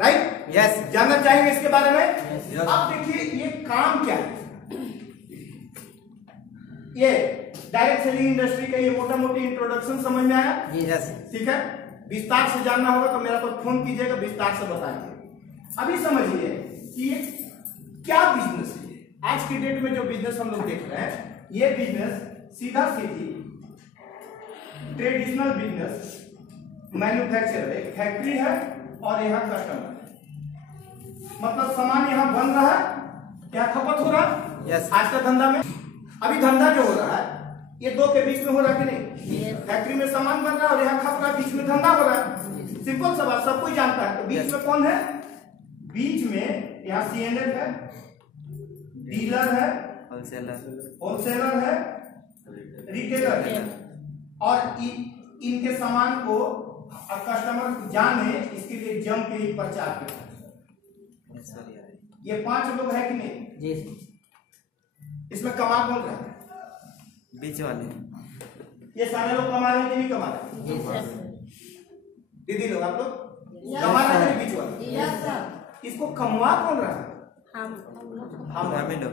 राइट? यस। जानना चाहेंगे इसके बारे में? Yes. अब देखिए ये काम क्या है। ये डायरेक्ट सेलिंग इंडस्ट्री का ये मोटा मोटी इंट्रोडक्शन समझ में आया? यस। ठीक है। विस्तार से जानना होगा तो मेरा पर फोन कीजिएगा, विस्तार से बताएंगे। अभी समझिए कि ये क्या बिजनेस है। आज की डेट में जो बिजनेस हम लोग देख रहे हैं, ये बिजनेस सीधा सीधी ट्रेडिशनल बिजनेस, मैन्युफैक्चरर, एक फैक्ट्री है और यहाँ कस्टमर है। मतलब सामान यहाँ बन रहा है, क्या खपत हो रहा है? यस। आज का धंधा में अभी धंधा जो हो रहा है ये दो के बीच में हो रहा है कि नहीं? फैक्ट्री में सामान बन रहा है और यहाँ खप रहा है, बीच में धंधा हो रहा है। सिंपल सा बात, सब कोई जानता है। तो बीच में कौन है? बीच में यहाँ सीएनएफ है, डीलर है, होलसेलर है, रिटेलर है। और इनके सामान को कस्टमर जाने इसके लिए जम के ही प्रचार करते हैं। ये 5 लोग है कि नहीं? जी। इसमें कमा कौन रहा है? बीच वाले। ये सारे लोग कमा रहे हैं कि नहीं कमा रहे? जी सर। दीदी लोग, आप लोग कमा रहे हैं बीच वाले? इसको कमवा कौन रहा है? हम लोग।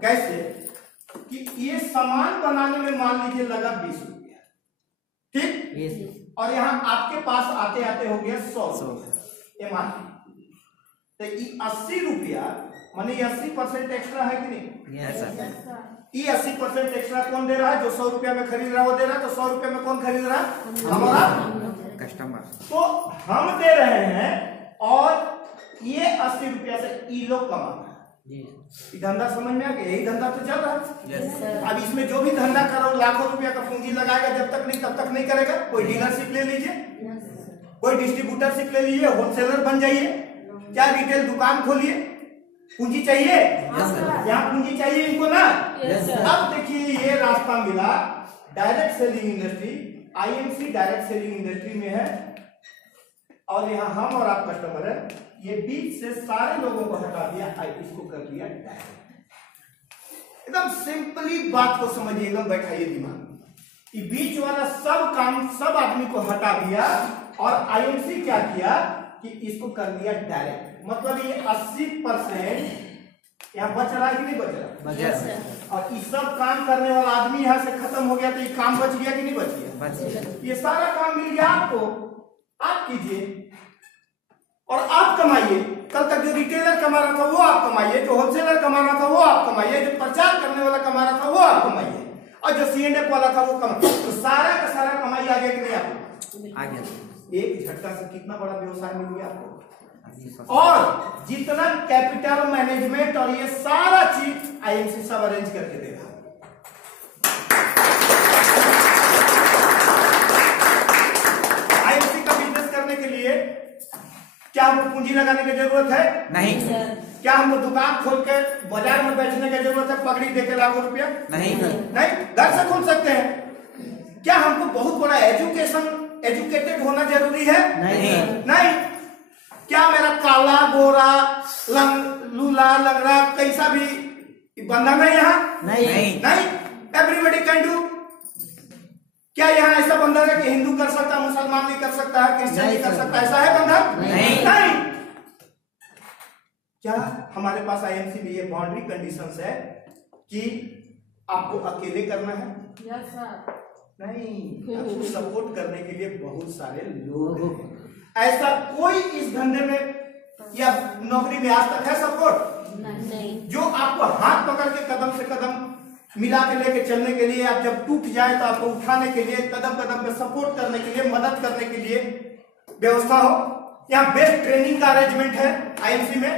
कैसे? कि ये सामान बनाने में मान लीजिए लगा 20 रुपया, ठीक? यस। और यहाँ आपके पास आते आते हो गया 100। ये मान तो ये 80 रुपया, माने 80% एक्स्ट्रा है कि नहीं? Yes sir. ये 80% एक्स्ट्रा कौन दे रहा है? जो 100 रुपया में खरीद रहा है वो दे रहा है। तो 100 रुपया में कौन खरीद रहा है? हमारा कस्टमर। तो हम दे रहे हैं और ये 80 रुपया से ये लोग कमा रहे हैं। ये धंधा समझ में आ गया? यही धंधा तो चल रहा है। यस। अब इसमें जो भी धंधा करो, लाखों रुपया का पूंजी लगाएगा, जब तक नहीं तब तक नहीं करेगा। कोई डीलरशिप ले लीजिए, कोई डिस्ट्रीब्यूटरशिप ले लीजिए, होलसेलर बन जाइए, क्या रिटेल दुकान खोलिए। पूंजी चाहिए? यहाँ पूंजी चाहिए इनको ना? अब देखिए ये रास्ता मिला direct selling industry, IMC direct selling industry में है। और यहाँ हम और आप कस्टमर है। ये बीच से सारे लोगों को हटा दिया, इसको कर दिया डायरेक्ट। एकदम सिंपली बात को समझिएगा, बैठाइए दिमाग। ये बीच वाला सब काम सब आदमी को हटा दिया और आईएमसी क्या किया कि इसको कर दिया डायरेक्ट। मतलब ये 80% यहाँ बच रहा है कि नहीं बच रहा? यस। और ये सब काम करने वाला आदमी यहाँ से खत्म हो गया तो ये काम बच गया कि नहीं बच गया? बच गया। ये सारा काम मिल गया आपको, आप कीजिए और आप कमाइए। कल तक जो रिटेलर कमा रहा था वो आप कमाइए, जो होलसेलर कमा रहा था वो आप कमाइए, जो प्रचार करने वाला कमा रहा था वो आप कमाइए। और जो C&F वाला था वो कम, तो सारा का सारा कमाई आ गया कि नहीं आपको? आ गया। एक झटका से कितना बड़ा व्यवसाय मिल गया आपको। सर। और जितना कैपिटल मैनेजमेंट और ये सारा चीज IMC सब अरेंज करके देगा। IMC का बिजनेस करने के लिए क्या हमको पूंजी लगाने की जरूरत है? नहीं। क्या हमको दुकान खोल के बाजार में बेचने की जरूरत है? पगड़ी देके लाखों रुपया? नहीं। नहीं, घर से खोल सकते हैं। क्या हमको बहुत बड़ा एजुकेटेड होना जरूरी है? नहीं। क्या मेरा काला गोरा लूला लंगड़ा कैसा भी बंधन है यहाँ? नहीं। Everybody can do. क्या यहाँ ऐसा बंधन है कि हिंदू कर सकता है, मुसलमान नहीं कर सकता है, क्रिश्चियन नहीं कर सकता, ऐसा है बंधन? नहीं। क्या हमारे पास IMC में ये बाउंड्री कंडीशंस है कि आपको अकेले करना है? Yes sir. नहीं, आपको सपोर्ट करने के लिए बहुत सारे लोग हैं। ऐसा कोई इस धंधे में या नौकरी में आज तक है सपोर्ट? नहीं। जो आपको हाथ पकड़ के कदम से कदम मिला के लेके चलने के लिए, आप जब टूट जाए तो आपको उठाने के लिए, कदम कदम पे सपोर्ट करने के लिए, मदद करने के लिए व्यवस्था हो। यहाँ बेस्ट ट्रेनिंग का अरेंजमेंट है IMC में।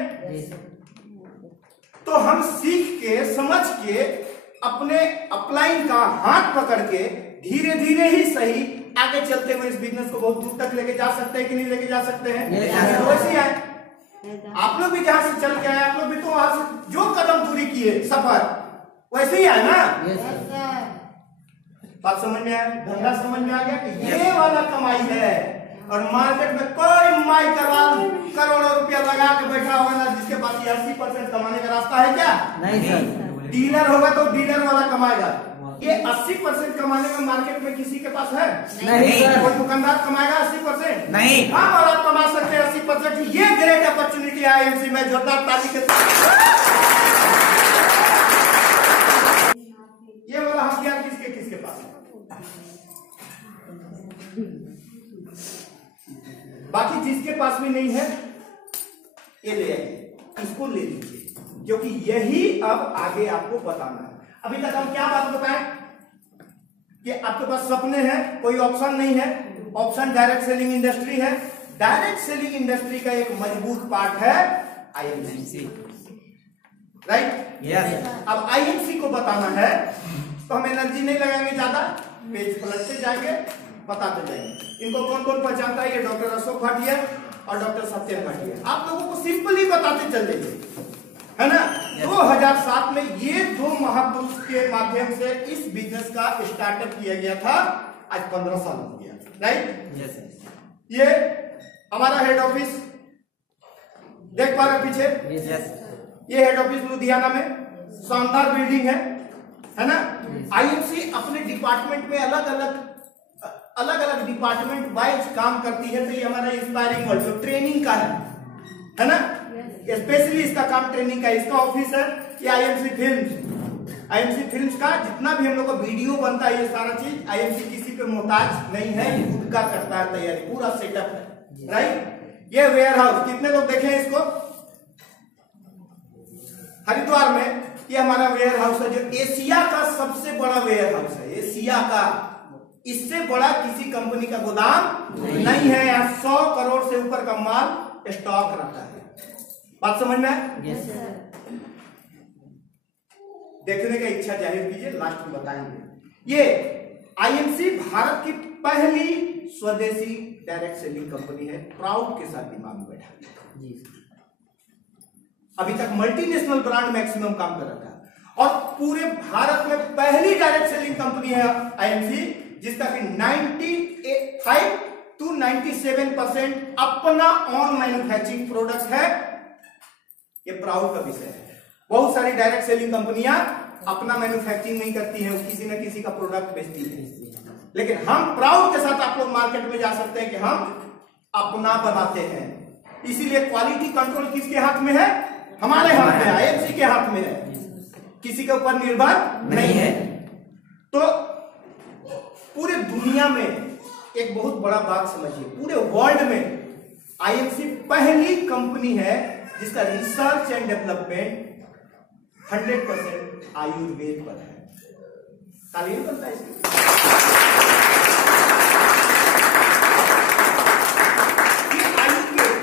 तो हम सीख के समझ के अपने अपलाइन का हाथ पकड़ के धीरे धीरे ही सही आगे चलते हुए इस बिजनेस को बहुत दूर तक लेके जा सकते हैं कि नहीं लेके जा सकते हैं? वैसे ही आए आप लोग भी, जहां से चल के आए आप लोग भी, तो वहां से जो कदम दूरी किए सफर वैसे ही आए ना। बात समझ में आया? धंधा समझ में आ गया कि ये वाला कमाई है। और मार्केट में कोई माई करोड़ों रुपया लगा के बैठा होगा ना जिसके पास 80% कमाने का रास्ता है क्या? नहीं। डीलर होगा तो डीलर वाला कमाएगा। ये 80% कमाने का मार्केट में किसी के पास है? नहीं। कोई दुकानदार कमाएगा 80%? नहीं। हम और आप कमा सकते हैं 80%। ये ग्रेट अपॉर्चुनिटी है IMC में। जोरदार ताली के ये वाला हथियार किसके किसके पास है? बाकी जिसके पास भी नहीं है ये ले आइए, इसको ले लीजिए, क्योंकि यही अब आगे आपको बताना है। अभी तक हम क्या बात बताएं कि आपके पास सपने हैं, कोई ऑप्शन नहीं है। ऑप्शन डायरेक्ट सेलिंग इंडस्ट्री है। डायरेक्ट सेलिंग इंडस्ट्री का एक मजबूत पार्ट है IMC, राइट? यस। अब IMC को बताना है तो हम एनर्जी नहीं लगाएंगे ज्यादा, पेज पलटते जाएंगे, बताते जाएंगे। इनको कौन कौन पहचानता है? ये डॉक्टर अशोक भाटिया और डॉक्टर सत्यन भाटिया। आप लोगों को सिंपली बताते चल जाइए, है ना? 2007 में ये दो महापुरुष के माध्यम से इस बिजनेस का स्टार्टअप किया गया था। आज 15 साल हो गया, राइट? यस। ये हमारा हेड ऑफिस देख पा रहे पीछे? यस। ये हेड ऑफिस लुधियाना में शानदार बिल्डिंग है ना? IMC अपने डिपार्टमेंट में अलग अलग डिपार्टमेंट वाइज काम करती है। तो ये हमारा इंस्पायरिंग वर्ल्ड जो ट्रेनिंग का है ना, स्पेशली इसका काम ट्रेनिंग का। इसका ऑफिस है ये IMC फिल्म्स का जितना भी हम लोग का वीडियो बनता है, ये सारा चीज IMC किसी पे मोहताज नहीं है, खुद का करता है तैयारी, पूरा सेटअप है, राइट? ये वेयर हाउस कितने लोग देखे हैं इसको? हरिद्वार में ये हमारा वेयर हाउस है जो एशिया का सबसे बड़ा वेयर हाउस है। एशिया का, इससे बड़ा किसी कंपनी का गोदाम नहीं है। यहाँ 100 करोड़ से ऊपर का माल स्टॉक रहता है। बात समझ में आए? यस। देखने का इच्छा जाहिर कीजिए, लास्ट में बताएंगे। ये IMC भारत की पहली स्वदेशी डायरेक्ट सेलिंग कंपनी है। प्राउड के साथ दिमाग में बैठा जी। अभी तक मल्टीनेशनल ब्रांड मैक्सिमम काम कर रहा था और पूरे भारत में पहली डायरेक्ट सेलिंग कंपनी है IMC, जिसका कि 95 to 97% अपना ऑन मैन्युफैक्चरिंग प्रोडक्ट है। ये प्राउड का विषय है। बहुत सारी डायरेक्ट सेलिंग कंपनियां अपना मैन्युफैक्चरिंग नहीं करती हैं, किसी न किसी का प्रोडक्ट बेचती है। लेकिन हम प्राउड के साथ आप लोग मार्केट में जा सकते हैं कि हम अपना बनाते हैं। इसीलिए क्वालिटी कंट्रोल किसके हाथ में है? हमारे हाथ में है, IMC के हाथ में है, किसी के ऊपर निर्भर नहीं है। तो पूरे दुनिया में एक बहुत बड़ा बात समझिए, पूरे वर्ल्ड में IMC पहली कंपनी है जिसका रिसर्च एंड डेवलपमेंट 100% आयुर्वेद पर है। तालियां बनता है इसकी। ये आयुर्वेद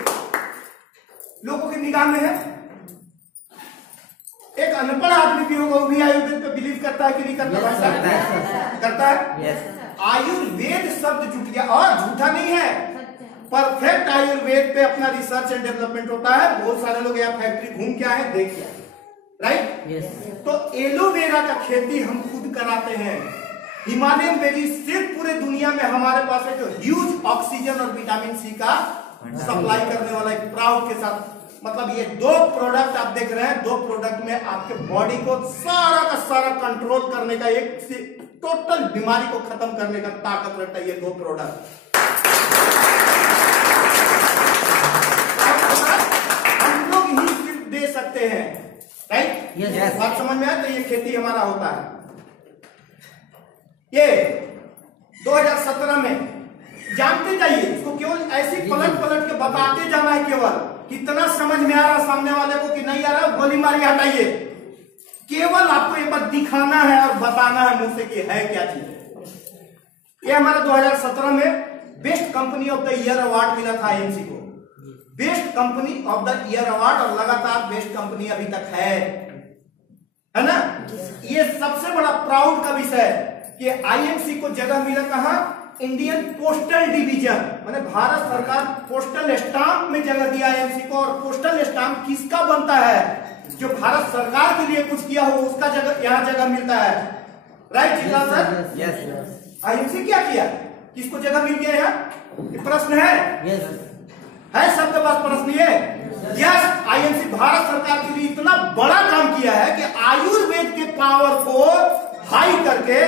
लोगों की निगाह में है। एक अनपढ़ आदमी भी होगा, वो भी आयुर्वेद पे बिलीव करता है कि नहीं करता? भाई साहब करता है। आयुर्वेद शब्द जुट गया और झूठा नहीं है। परफेक्ट आयुर्वेद पे अपना रिसर्च एंड डेवलपमेंट होता है। बहुत सारे लोग यहाँ फैक्ट्री घूम के आए, देख के आए, राइट? तो एलोवेरा का खेती हम खुद कराते हैं। हिमालयन बेरी सिर्फ पूरे दुनिया में हमारे पास एक ह्यूज ऑक्सीजन और विटामिन सी का सप्लाई करने वाला एक प्राउड के साथ, मतलब ये 2 प्रोडक्ट आप देख रहे हैं, 2 प्रोडक्ट में आपके बॉडी को सारा का सारा कंट्रोल करने का, एक टोटल बीमारी को खत्म करने का ताकत रखता है ये 2 प्रोडक्ट। हम लोग ही सिर्फ दे सकते हैं, राइट? बात समझ में आए? तो ये खेती हमारा होता है। ये 2017 में जानते जाइए, इसको केवल ऐसे पलट के बताते जाना है, केवल कितना समझ में आ रहा सामने वाले को कि नहीं आ रहा, गोली मारी हटाइए। केवल आपको एक बार दिखाना है और बताना है मुझसे कि है क्या चीज। ये हमारा 2017 में best company of the year award मिला था आईएमसी को, best company of the year award, और लगातार बेस्ट कंपनी अभी तक है ना? ये सबसे बड़ा प्राउड का विषय है कि आईएमसी को जगह मिला कहां? इंडियन पोस्टल डिवीजन, माने भारत सरकार पोस्टल स्टाम्प में जगह दिया आईएमसी को। और पोस्टल स्टाम्प किसका बनता है? जो भारत सरकार के लिए कुछ किया हो उसका जगह, यहाँ जगह मिलता है, राइट जिला सर? यस। आईएमसी क्या किया, किसको जगह मिल गया? यहाँ प्रश्न है, है सबके पास प्रश्न ये? यस, आईएमसी भारत सरकार के लिए इतना बड़ा काम किया है कि आयुर्वेद के पावर को हाई करके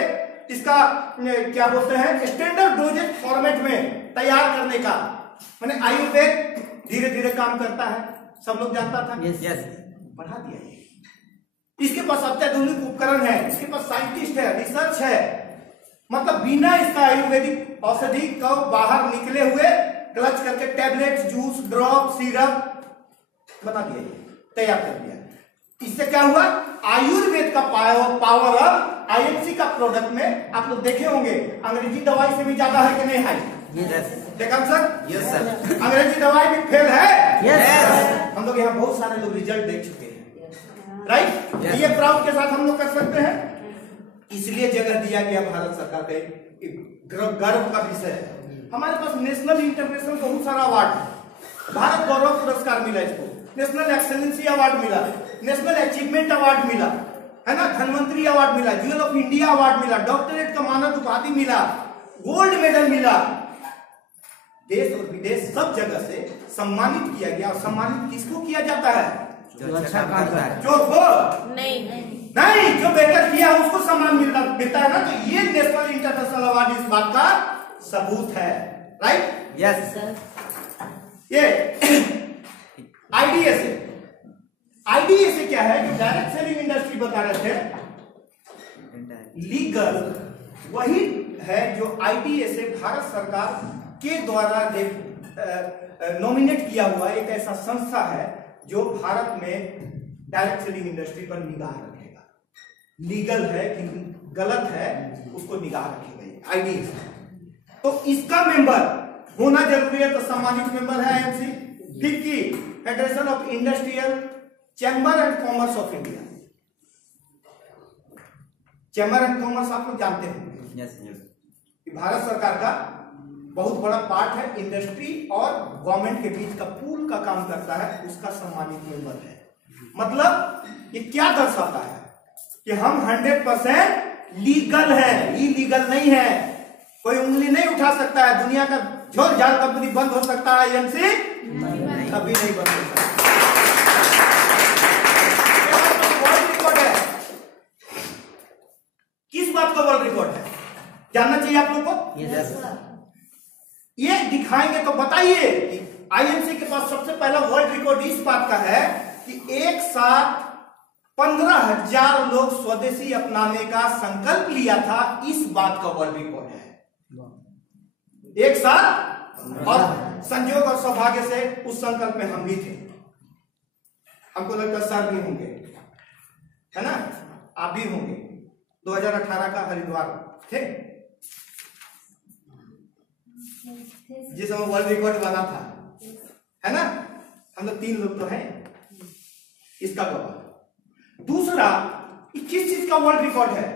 इसका क्या बोलते हैं, स्टैंडर्ड डोजेज फॉर्मेट में तैयार करने का। माने आयुर्वेद धीरे धीरे काम करता है, सब लोग जानता था। यस। बढ़ा दिया। इसके पास अत्याधुनिक उपकरण है, इसके पास साइंटिस्ट है, रिसर्च है, मतलब बिना इसका आयुर्वेदिक औषधि को बाहर निकले हुए क्लच करके टैबलेट, जूस, ड्रॉप, सिरप बता दिया, तैयार कर दिया। इससे क्या हुआ? आयुर्वेद का पावर अब आईएमसी का प्रोडक्ट में आप लोग देखे होंगे, अंग्रेजी दवाई से भी ज्यादा है कि नहीं है? देखा सर? Yes sir. अंग्रेजी दवाई भी फेल है? यस। हम लोग यहाँ बहुत सारे लोग रिजल्ट देख चुके हैं, राइट? ये प्राउड के साथ हम लोग कर सकते हैं, इसलिए जगह दिया गया भारत सरकार का गर्व का विषय है। हमारे पास नेशनल इंटरनेशनल बहुत सारा अवार्ड है। भारत गौरव पुरस्कार मिला इसको, नेशनल एक्सेलेंसी अवार्ड मिला, नेशनल अचीवमेंट अवार्ड मिला, है ना, धनवंतरी अवार्ड मिला, ज्वेल ऑफ इंडिया अवार्ड मिला, डॉक्टरेट का मानद उपाधि मिला, गोल्ड मेडल मिला। देश और विदेश सब जगह से सम्मानित किया गया। और सम्मानित किसको किया जाता है? जो अच्छा काम करता है, जो हो नहीं, जो बेहतर किया है उसको सम्मान मिलता है ना। तो ये नेशनल इंटरनेशनल अवार्ड इस बात का सबूत है, राइट? यस। ये आईडीएसए, आईडीएसए क्या है? जो डायरेक्ट सेलिंग इंडस्ट्री बता रहे थे, लीगल वही है जो आईडीएसए भारत सरकार के द्वारा नॉमिनेट किया हुआ एक ऐसा संस्था है जो भारत में डायरेक्ट सेलिंग इंडस्ट्री पर निगाह रखेगा। लीगल है कि गलत है उसको निगाह रखेगा आईडीएसए। तो इसका मेंबर होना जरूरी है, तो सम्मानित मेंबर है आईएमसी। फिर की federation of industrial chamber and commerce of India. Chamber and commerce आप लोग जानते हैं, यस यस, भारत सरकार का बहुत बड़ा पार्ट है, इंडस्ट्री और गवर्नमेंट के बीच का पूल का काम करता है, उसका सम्मानित मेंबर है। मतलब ये क्या दर्शाता है कि हम 100% लीगल है, इलीगल नहीं है। कोई उंगली नहीं उठा सकता है, दुनिया का झोल झाल कंपनी बंद हो सकता है, आईएमसी कभी नहीं बंद हो सकता। वर्ल्ड रिकॉर्ड है, किस बात का वर्ल्ड रिकॉर्ड है जानना चाहिए आप लोग को। यस, ये दिखाएंगे तो बताइए। आईएमसी के पास सबसे पहला वर्ल्ड रिकॉर्ड इस बात का है कि एक साथ 15,000 लोग स्वदेशी अपनाने का संकल्प लिया था, इस बात का वर्ल्ड रिकॉर्ड है एक साथ। और संयोग और सौभाग्य से उस संकल्प में हम भी थे, हमको लगता सर भी होंगे, है ना, आप भी होंगे। 2018 का हरिद्वार थे, जिस समय वर्ल्ड रिकॉर्ड बना था, है ना? हम लोग 3 लोग तो हैं इसका गवाह। दूसरा, किस चीज का वर्ल्ड रिकॉर्ड है?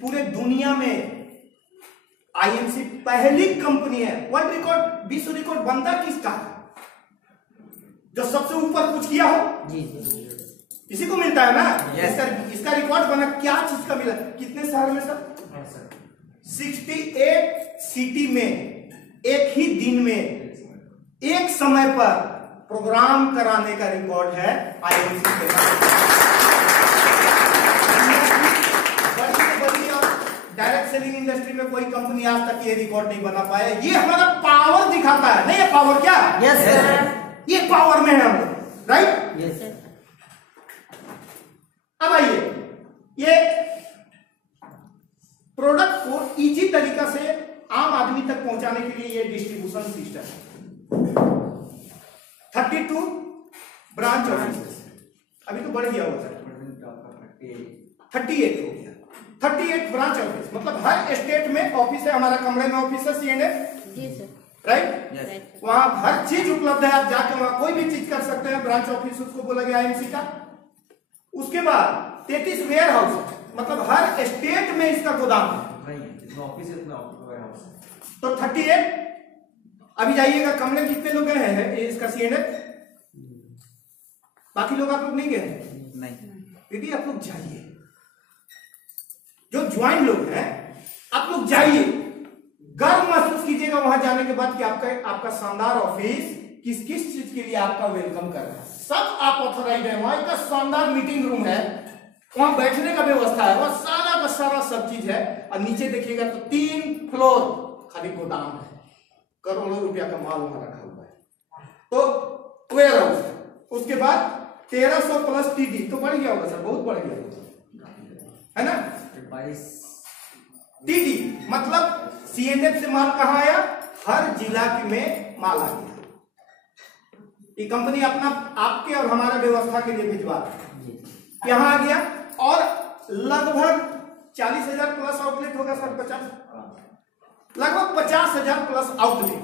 पूरे दुनिया में आईएमसी पहली कंपनी है। वर्ल्ड रिकॉर्ड, विश्व रिकॉर्ड बनता किसका है? जो सबसे ऊपर कुछ किया हो, जी इसी को मिलता है ना। Yes. इसका रिकॉर्ड बना, क्या चीज का मिला? कितने शहर में सर? 68 सिटी में एक ही दिन में एक समय पर प्रोग्राम कराने का रिकॉर्ड है आईएमसी के पास। बड़ी से बड़ी और डायरेक्ट सेलिंग इंडस्ट्री में कोई कंपनी आज तक ये रिकॉर्ड नहीं बना पाया। ये हमारा पावर दिखाता है। नहीं, ये पावर क्या? यस सर, ये पावर में है हम लोग, राइट? यस। अब आइए, ये प्रोडक्ट को इजी तरीका से आम आदमी तक पहुंचाने के लिए ये डिस्ट्रीब्यूशन सिस्टम है। 32 ब्रांच ऑफिस, अभी तो बढ़ गया होगा सर, 38 हो गया। 38 ब्रांच ऑफिस, मतलब हर स्टेट में ऑफिस है। हमारा कमरे में ऑफिस है सीएनएफ, जी सर, राइट? राइट। वहां हर चीज उपलब्ध है, आप जाके वहां कोई भी चीज कर सकते हैं। ब्रांच ऑफिस उसको बोला गया आईएमसी का। उसके बाद 33 वेयर हाउस, मतलब हर स्टेट में इसका गोदाम है। तो 38। अभी जाइएगा कमरे कितने लोग गए हैं इसका सीएनएफ? बाकी लोग आप लोग नहीं गए? नहीं। यदि आप लोग जाइए, जो ज्वाइन लोग हैं, आप लोग जाइए, गर्व महसूस कीजिएगा वहां जाने के बाद कि आपका शानदार ऑफिस किस किस चीज के लिए आपका वेलकम कर रहा है। सब आप ऑथोराइज है। वहां का शानदार मीटिंग रूम है, वहां बैठने का व्यवस्था है, वहां सारा का सारा सब चीज है। और नीचे देखिएगा तो 3 फ्लोर खाली गोदाम है, करोड़ों रुपया का माल वहां रखा हुआ है। तो वेयर हाउस, उसके बाद 1300 प्लस टीडी, तो बढ़ गया होगा सर, बहुत बढ़ गया है ना? 22 टीडी मतलब सीएनएफ से माल कहां आया? हर जिला में माल आ गया। ये कंपनी अपना आपके और हमारा व्यवस्था के लिए भिजवा यहां आ गया। और लगभग 40,000 प्लस आउटलेट होगा सर, 50, लगभग 50,000 प्लस आउटलेट।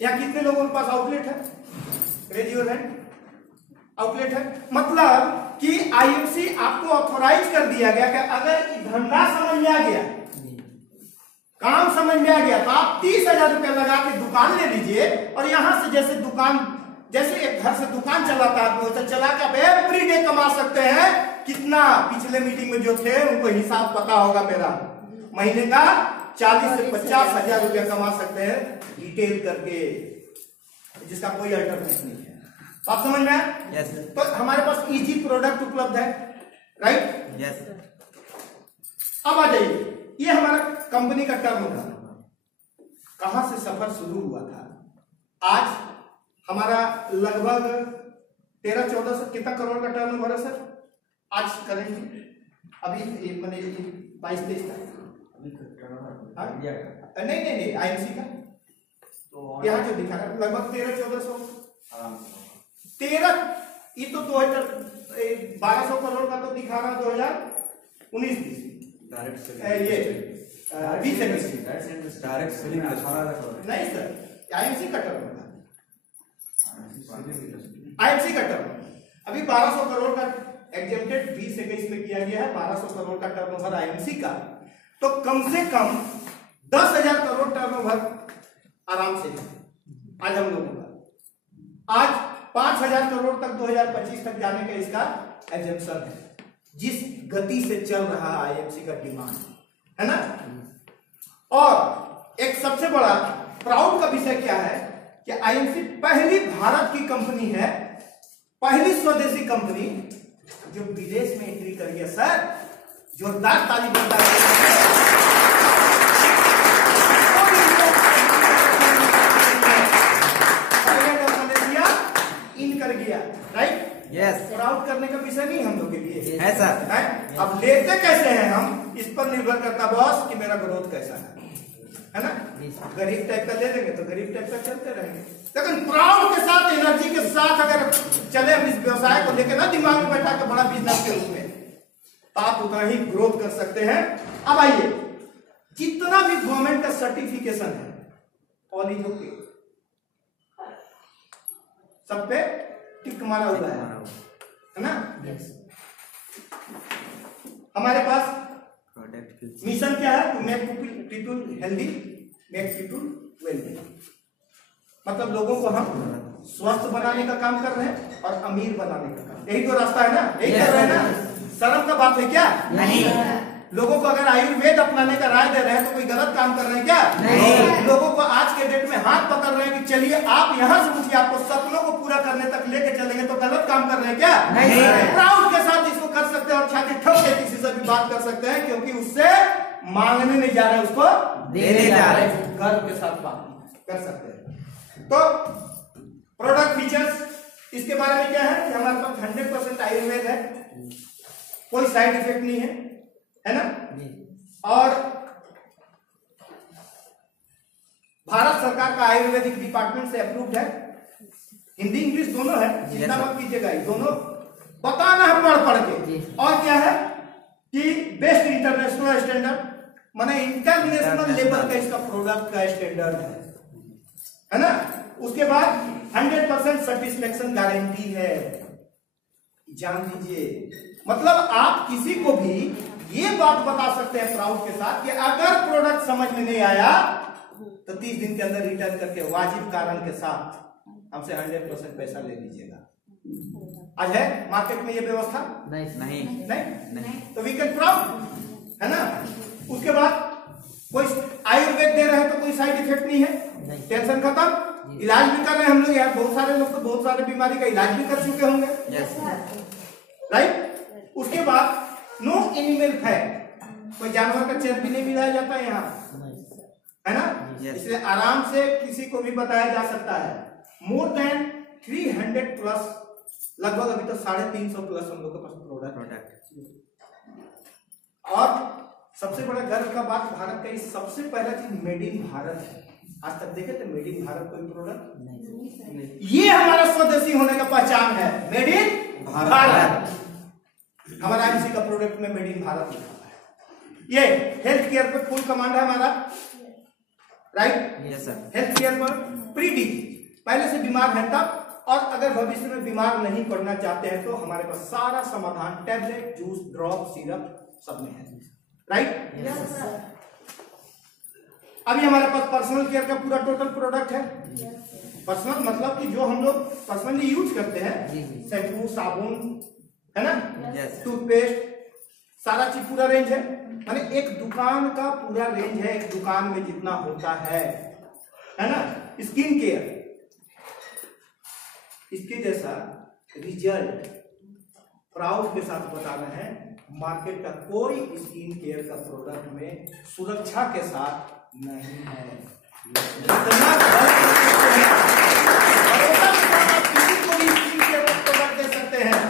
यहाँ कितने लोगों के पास आउटलेट है? Raise your hand. आउटलेट है मतलब कि आईएमसी आपको ऑथोराइज कर दिया गया कि अगर धंधा समझ में आ गया, काम समझ में आ गया, तो आप 30,000 रुपया लगा के दुकान ले लीजिए। और यहां से जैसे एक घर से दुकान चलाता है वैसे चला के आप एवरीडे कमा सकते हैं। कितना? पिछले मीटिंग में जो थे उनको हिसाब पता होगा मेरा, महीने का 40 से 50,000 रुपया कमा सकते हैं रिटेल करके, जिसका कोई अल्टरनेट नहीं है। आप समझ में आया? यस तो हमारे पास इजी प्रोडक्ट उपलब्ध है, राइट? यस। अब आ जाइए, ये हमारा कंपनी का टर्म था। कहां से सफर शुरू हुआ था? आज हमारा लगभग 13-14 कितना करोड़ का टर्न ओवर है सर आज करेंगे? अभी मैंने 22-23 था। नहीं आईएमसी का तो यहाँ जो दिखा रहा है लगभग 13-1400 13, ये तो 1200 करोड़ का तो दिखा रहा 2019-20 ये 20 नहीं सर, आईएमसी का टर्म था। आईएमसी का टर्म अभी 1200 करोड़ का एग्जेम्प्टेड 2021 में किया गया है। 1200 करोड़ का टर्नओवर आईएमसी का, तो कम से कम 10,000 करोड़ टर्नओवर आराम से है आज हम लोगों का। आज 5,000 करोड़ तक 2025 तक जाने का इसका एग्जेम्पशन है, जिस गति से चल रहा आईएमसी का डिमांड, है ना? और एक सबसे बड़ा प्राउड का विषय क्या है कि आईएमसी पहली भारत की कंपनी है, पहली स्वदेशी कंपनी जो विदेश में एंट्री कर गया। सर जोरदार ताली बनता है। इन कर गया, राइट? यस। प्राउड करने का विषय नहीं हम लोग के लिए है सर। है? अब लेते कैसे हैं हम, इस पर निर्भर करता बॉस कि मेरा ग्रोथ कैसा है ना? गरीब टाइप का ले लेंगे तो गरीब टाइप का चलते रहेंगे, लेकिन प्राउड के साथ, एनर्जी के साथ अगर चले हम इस व्यवसाय को लेकर ना, दिमाग में बैठा के बड़ा बिजनेस के रूप में, आप उतना ही ग्रोथ कर सकते हैं। अब आइए, जितना भी गवर्नमेंट का सर्टिफिकेशन है ऑल इज ओके, सब पे टिक मारा हुआ है ना। हमारे पास प्रोडक्ट मिशन क्या है? To make people healthy, make people wealthy. मतलब लोगों को हम स्वस्थ बनाने का काम कर रहे हैं और अमीर बनाने का काम, यही तो रास्ता है ना, यही कर रहे हैं ना। शर्म का बात है क्या? नहीं। लोगों को अगर आयुर्वेद अपनाने का राय दे रहे हैं तो कोई गलत काम कर रहे हैं क्या? नहीं। लोगों को आज के डेट में हाथ पकड़ रहे हैं कि चलिए आप यहां से उठिए, आपको सपनों को पूरा करने तक लेके चलेंगे, तो गलत काम कर रहे हैं क्या? नहीं। प्राउड के साथ इसको कर सकते हैं और छाती ठोक के किसी से भी बात कर सकते हैं, क्योंकि उससे मांगने नहीं जा रहे, उसको देने जा रहे हैं। गर्व के साथ बात कर सकते हैं। तो प्रोडक्ट फीचर्स इसके बारे में क्या है कि हमारे पास 100% आयुर्वेद है, कोई साइड इफेक्ट नहीं है ना। और भारत सरकार का आयुर्वेदिक डिपार्टमेंट से अप्रूव्ड है, हिंदी इंग्लिश दोनों है, चिंता मत कीजिएगा, दोनों बताना है पढ़ के। और क्या है कि बेस्ट इंटरनेशनल स्टैंडर्ड, माने इंटरनेशनल लेवल का इसका प्रोडक्ट का स्टैंडर्ड है ना। उसके बाद 100% सेटिस्फेक्शन गारंटी है, जान लीजिए। मतलब आप किसी को भी ये बात बता सकते हैं प्राउड के साथ कि अगर प्रोडक्ट समझ में नहीं आया तो 30 दिन के अंदर रिटर्न करके वाजिब कारण के साथ हमसे 100% पैसा ले लीजिएगा। आज है मार्केट में ये व्यवस्था? नहीं। नहीं? तो वी कैन प्राउड है ना। उसके बाद कोई आयुर्वेद दे रहे हैं तो कोई साइड इफेक्ट नहीं है, टेंशन खत्म। इलाज भी कर रहे हैं हम लोग यार, बहुत सारे लोग तो बहुत सारे बीमारी का इलाज भी कर चुके होंगे, राइट। उसके बाद नो एनिमल फैट, कोई जानवर का चर्बी नहीं मिलाया जाता है यहाँ, है ना। इसलिए आराम से किसी को भी बताया जा सकता है। मोर देन 300 प्लस, लगभग अभी तो 350 प्लस हम लोग के पास प्रोडक्ट। और सबसे बड़ा गर्व का बात, भारत का इस सबसे पहला चीज मेड इन भारत है। आज तक देखे तो मेड इन भारत कोई प्रोडक्ट, ये हमारा स्वदेशी होने का पहचान है, मेड इन भारत। हमारा किसी का प्रोडक्ट में मेड इन भारत लिखा हुआ है। ये हेल्थ केयर पे फुल कमांड है हमारा, right. Yes sir. Health care पर प्री डिजीज, पहले से बीमार है तब, और अगर भविष्य में बीमार नहीं पड़ना चाहते हैं तो हमारे पास सारा समाधान, टैबलेट, जूस, ड्रॉप, सिरप सब में है, राइट। अभी हमारे पास पर्सनल केयर का पूरा टोटल प्रोडक्ट है। पर्सनल मतलब कि जो हम लोग पर्सनली यूज करते हैं, शैम्पू, साबुन, है ना, टूथपेस्ट, सारा चीज पूरा रेंज है। माने एक दुकान का पूरा रेंज है, एक दुकान में जितना होता है ना। स्किन केयर, इसके जैसा रिजल्ट प्राउड के साथ बताना है, मार्केट का कोई स्किन केयर का प्रोडक्ट में सुरक्षा के साथ नहीं है। इतना किसी को भी स्किन केयर का प्रोडक्ट दे सकते हैं,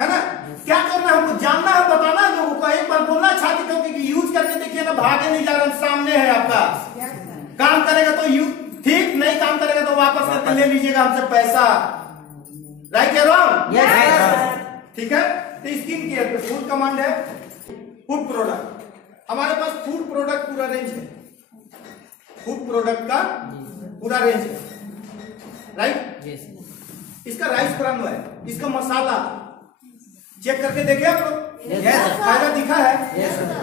है ना। क्या करना है हमको, जानना है, बताना है लोगों को, एक बार बोलना छाती ठोक के यूज करके देखिए ना, भागे नहीं जा रहा, सामने है आपका। काम करेगा तो यूज ठीक, नहीं काम करेगा तो वापस करके ले लीजिएगा हमसे पैसा, राइट या रॉन्ग? ठीक है। तो स्किन केयर पे फूड कमांड है। फूड प्रोडक्ट, हमारे पास फूड प्रोडक्ट पूरा रेंज है, फूड प्रोडक्ट का पूरा रेंज है, राइट। इसका राइस ब्रांड है, इसका मसाला चेक करके देखे आप लोग, फायदा दिखा है,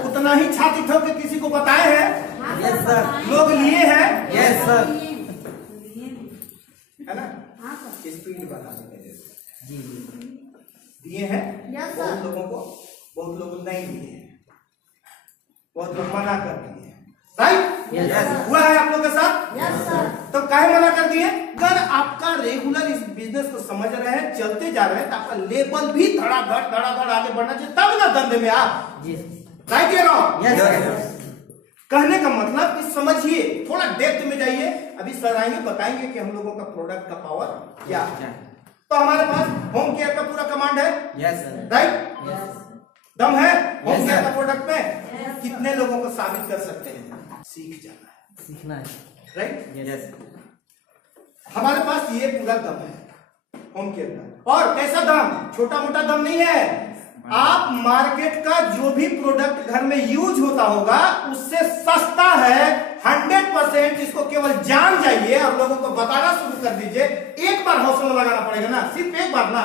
उतना ही छाती ठोक के किसी को बताए हैं, लोग लिए हैं, है ना। स्पीड बढ़ाने के लिए दिए हैं, बहुत लोगों को, बहुत लोग नहीं दिए हैं, बहुत लोग मना कर दिए हैं, राइट। हुआ है आप लोग के साथ? तो काहे मना कर दिए? अगर आपका रेगुलर इस बिजनेस को समझ रहे हैं, चलते जा रहे हैं, तो आपका लेवल भी धड़ाधड़ आगे बढ़ना चाहिए, तब ना धंधे में आप, राइट या रॉन्ग? कहने का मतलब कि समझिए, थोड़ा डेप्थ में जाइए। अभी सर आएंगे, बताएंगे कि हम लोगों का प्रोडक्ट का पावर क्या है। तो हमारे पास होम केयर का पूरा कमांड है, राइट। दम है होम केयर का प्रोडक्ट में, कितने लोगों को साबित कर सकते हैं? सीख जाना है, सीखना है, राइट। हमारे पास ये पूरा दम है होम केयर का। और कैसा दम? छोटा मोटा दम नहीं है, आप मार्केट का जो भी प्रोडक्ट घर में यूज होता होगा उससे सस्ता है 100%। इसको केवल जान जाइए और लोगों को बताना शुरू कर दीजिए। एक बार हौसला लगाना पड़ेगा ना, सिर्फ एक बार ना।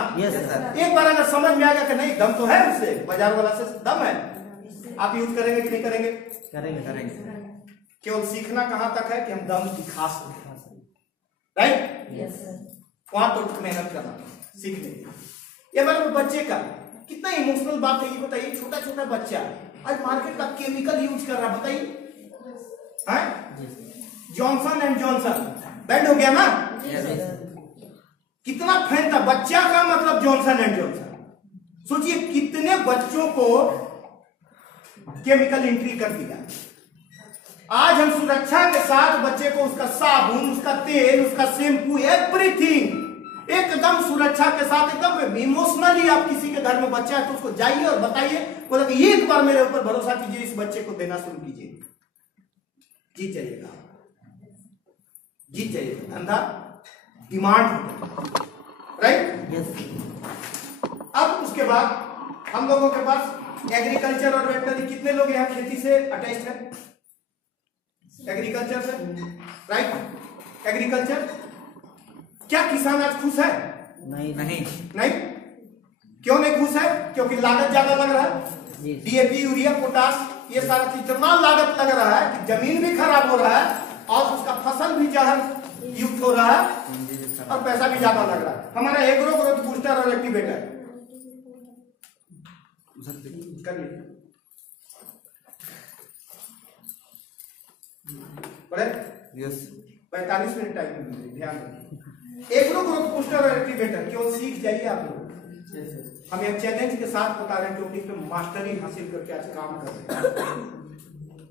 एक बार अगर समझ में आ गया कि नहीं दम तो है उससे, बाजार वाला से दम है, आप यूज करेंगे कि नहीं करेंगे? करेंगे। केवल सीखना कहां तक है कि हम दम दिखा सकते, राइट? वहां तो मेहनत करना सीखने। ये मतलब बच्चे का कितना इमोशनल बात है ये बताइए। छोटा छोटा बच्चा आज मार्केट का केमिकल यूज कर रहा है, बताइए। जॉनसन एंड जॉनसन बैंड हो गया ना? कितना फैन था बच्चा का, मतलब जॉनसन एंड जॉनसन। सोचिए कितने बच्चों को केमिकल एंट्री कर दिया। आज हम सुरक्षा के साथ बच्चे को उसका साबुन, उसका तेल, उसका शैम्पू, एवरीथिंग एकदम सुरक्षा के साथ, एकदम इमोशनली आप किसी के घर में बच्चा है तो उसको जाइए और बताइए, बोला कि एक बार मेरे ऊपर भरोसा कीजिए, इस बच्चे को देना शुरू कीजिए, जीत जाइएगा, जीत जाइएगा। धंधा डिमांड, राइट? अब उसके बाद हम लोगों के पास एग्रीकल्चर और वेटनरी, कितने लोग यहाँ खेती से अटैच्ड है? एग्रीकल्चर से, राइट? एग्रीकल्चर, क्या किसान आज खुश है? नहीं। क्यों नहीं खुश है? क्योंकि लागत ज्यादा लग रहा है। डीएपी, यूरिया, पोटाश, ये सारा चीज इतना लागत लग रहा है कि जमीन भी खराब हो रहा है और उसका फसल भी जहर युक्त हो रहा है और पैसा भी ज्यादा लग रहा है। हमारा एग्रो ग्रोथ बूस्टर और एक्टिवेटर करिए, यस 45 मिनट टाइम दीजिए, ध्यान रखिए। एग्रो ग्रोथ बूस्टर और एक्टिवेटर केवल सीख जाइए आप लोग। हम एक चैलेंज के साथ बता रहे हैं क्योंकि इस पे मास्टरी हासिल करके आज काम कर रहे हैं।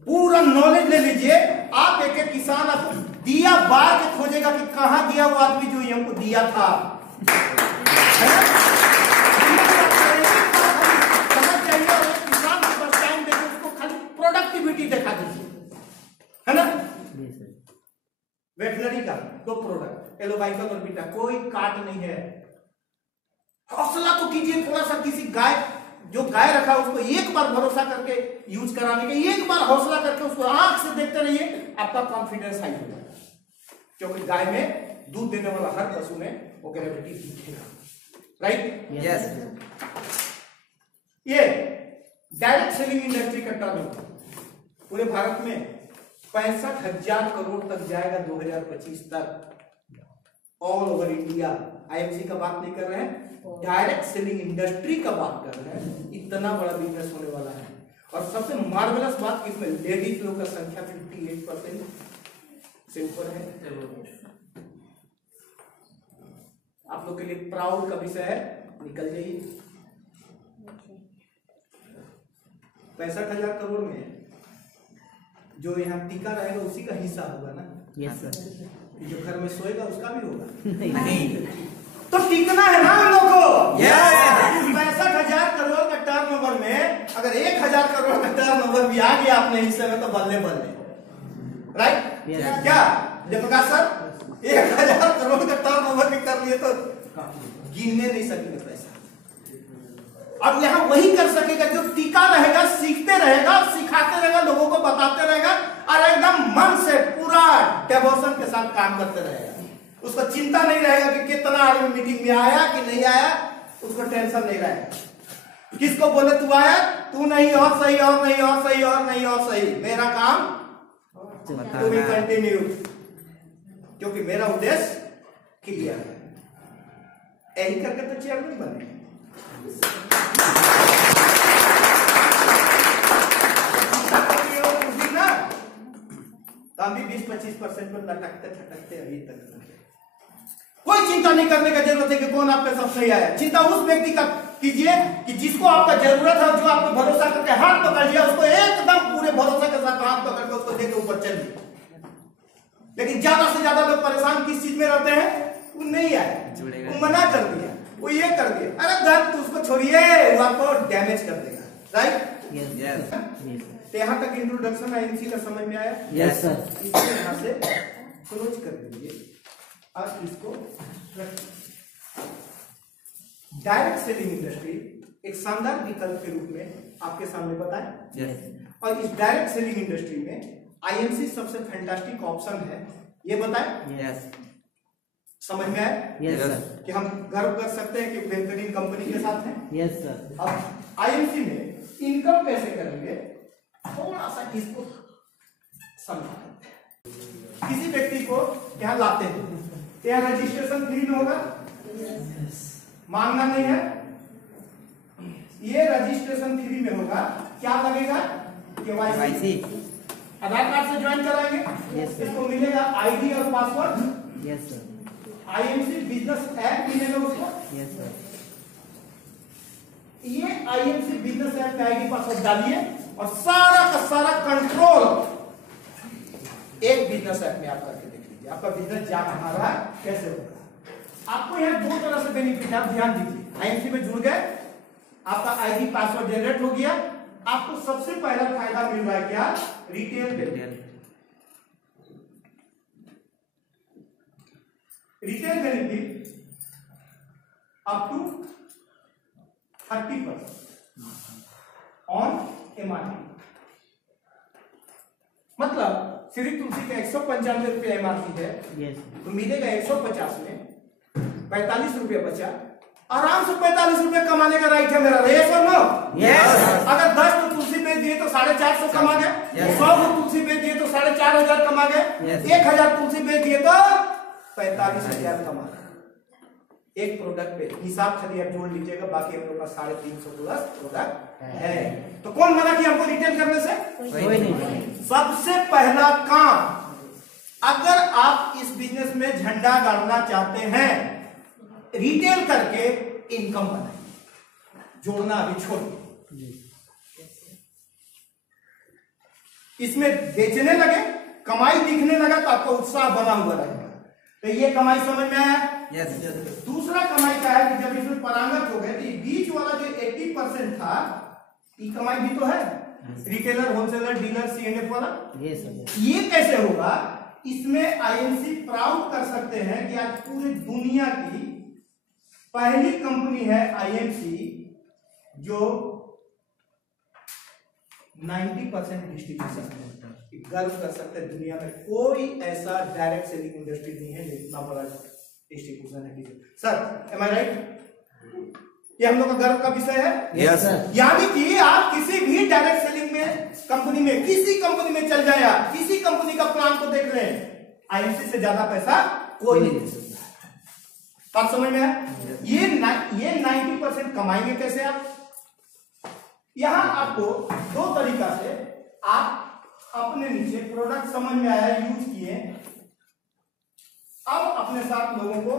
पूरा नॉलेज ले लीजिए आप। एक एक किसान आपको दिया बार के खोजेगा कि कहां गया वो आदमी जो हमको दिया था, समझ जाइए। और किसान को बस टाइम देकर उसको खाली प्रोडक्टिविटी दिखा दीजिए, है ना? वेटनरी का 2 प्रोडक्ट, एलोबाइकल और बीटा, कोई काट नहीं है। हौसला तो कीजिए थोड़ा सा। किसी गाय, जो गाय रखा उसको एक बार भरोसा करके यूज कराने के, एक बार हौसला करके उसको आंख से देखते रहिए, आपका कॉन्फिडेंस हाई हो जाएगा। क्योंकि गाय में, दूध देने वाला हर पशु में वो ग्रेविटी दिखेगा, राइट? यस। ये डायरेक्ट सेलिंग इंडस्ट्री का टर्नओवर पूरे भारत में 65,000 करोड़ तक जाएगा 2025 तक, ऑल ओवर इंडिया। आईएमसी का बात नहीं कर रहे हैं, डायरेक्ट सेलिंग इंडस्ट्री का बात कर रहे हैं। इतना बड़ा बिजनेस होने वाला है। और सबसे मार्वेलस बात, इसमें लेडीज लोग का संख्या 58% से ऊपर है। आप लोग के लिए प्राउड का विषय है, निकल जाइए। 65,000 करोड़ में जो यहाँ टीका रहेगा उसी का हिस्सा होगा ना? Yes sir. जो घर में सोएगा उसका भी होगा। नहीं तो टिकना है ना हम लोग को। यस। 65,000 करोड़ का टर्नओवर में अगर 1,000 करोड़ का टर्नओवर भी आ गया अपने हिस्से में तो बल्ले बल्ले, राइट? क्या जयप्रकाश सर, 1,000 करोड़ का टर्नओवर भी कर लिए तो गिनने नहीं सकेंगे पैसा। अब यहाँ वही कर सकेगा जो टीका रहेगा, सीखते रहेगा, सिखाते रहेगा, लोगों को बताते रहेगा और एकदम मन से पूरा डेवोशन के साथ काम करते रहेगा। उसको चिंता नहीं रहेगा कि कितना आदमी मीटिंग में आया कि नहीं आया, उसको टेंशन नहीं रहेगा। किसको बोले तू आया, तू नहीं, और सही, और नहीं, और सही, और नहीं, और सही, मेरा काम टू बी कंटिन्यू, क्योंकि मेरा उद्देश्य क्लियर है। यही करके तो चेयरमैन बने। ना तो हम भी 20-25% पर लटकते ठटकते अभी तक। कोई चिंता नहीं करने का जरूरत है कि कौन आप पे सब सही आया। चिंता उस व्यक्ति का कीजिए कि जिसको आपका जरूरत है, जो आपको भरोसा करके हाथ पकड़ लिया, उसको एकदम पूरे भरोसे के साथ हाथ पकड़ के उसको देके ऊपर चलिए। लेकिन ज्यादा से ज्यादा लोग परेशान किस चीज में रहते हैं? वो नहीं आया, वो मना कर दिया, वो ये कर दिया, अरे धन तो उसको छोड़िए, वो आपको डैमेज कर देगा, राइट? तो यहाँ तक इंट्रोडक्शन आईएमसी का समझ में आया? Yes sir. इसको यहाँ से क्लोज कर दीजिए और इसको डायरेक्ट सेलिंग इंडस्ट्री एक शानदार विकल्प के रूप में आपके सामने बताएं। यस और इस डायरेक्ट सेलिंग इंडस्ट्री में आईएमसी सबसे फैंटास्टिक ऑप्शन है, ये बताएं। यस समझ में आया यस सर कि हम गर्व कर सकते हैं कि बेहतरीन कंपनी के साथ हैं। यस सर अब आईएमसी में इनकम कैसे करेंगे, थोड़ा सा इसको समझाते हैं। किसी व्यक्ति को यहाँ लाते हैं, यहाँ रजिस्ट्रेशन फ्री में होगा, मांगना नहीं है, ये रजिस्ट्रेशन फ्री में होगा। क्या लगेगा, केवाईसी, आधार कार्ड से ज्वाइन कराएंगे। यस सर इसको मिलेगा आईडी और password. Yes sir IMC business app मिलेगा उसको। यस सर ये आईएमसी बिजनेस ऐप का आईडी पासवर्ड डालिए और सारा का सारा कंट्रोल एक बिजनेस ऐप में आप करके देख लीजिए। आपका बिजनेस जा कहां रहा है, कैसे होगा। आपको यहाँ दो तरह से बेनिफिट है, आप ध्यान दीजिए। आईएमसी में जुड़ गए, आपका आईडी पासवर्ड जनरेट हो गया, आपको सबसे पहला फायदा मिल रहा है क्या, retail benefit. Retail benefit up to 30% on MRP. मतलब श्री तुलसी का 195 रुपया एमआरपी है, यस तो मिलेगा 150 में 45 रुपया बचा। आराम से 45 रुपया कमाने का राइट है मेरा, यस और नो? यस अगर 10 तो तुलसी बेच दिए तो 450 कमा गए, 100 को तुलसी बेच दिए तो 4500 कमा गए, 1000 तुलसी बेच दिए तो 45,000 कमा गए। एक प्रोडक्ट पे हिसाब खाली आप जोड़ लीजिएगा, बाकी हम लोग का 350 प्लस प्रोडक्ट है। तो कौन मना कि हमको रिटेल करने से? कोई नहीं। सबसे पहला काम, अगर आप इस बिजनेस में झंडा गाड़ना चाहते हैं, रिटेल करके इनकम बनाइए, जोड़ना अभी छोड़िए। इसमें बेचने लगे, कमाई दिखने लगा तो आपका उत्साह बना हुआ रहेगा। तो ये कमाई समझ में आया? यस दूसरा कमाई का है कि जब इसमें परांगत हो गए तो ये बीच वाला जो 80% था, ये कमाई भी तो है। रिटेलर, होलसेलर, डीलर, सीएनएफ वाला, यस ये कैसे होगा? इसमें आईएमसी प्राउड कर सकते हैं कि आज पूरी दुनिया की पहली कंपनी है आईएमसी जो 90% डिस्ट्रीब्यूशन है। गर्व कर सकते हैं, दुनिया में कोई ऐसा डायरेक्ट सेलिंग इंडस्ट्री नहीं है जितना बड़ा डिस्ट्रीब्यूशन है। सर, एम आई राइट? ये हम लोग का गर्व का विषय है। Yes sir. यानी कि आप किसी भी डायरेक्ट सेलिंग में कंपनी में, किसी कंपनी में चल जाए, आप किसी कंपनी का प्लान को देख लें, आईएमसी से ज्यादा पैसा कोई नहीं दे सकता। बात समझ में है? ये 90% कमाएंगे कैसे आप? यहां आपको दो तरीका से आप अपने नीचे प्रोडक्ट समझ में आया, यूज किए, अब अपने साथ लोगों को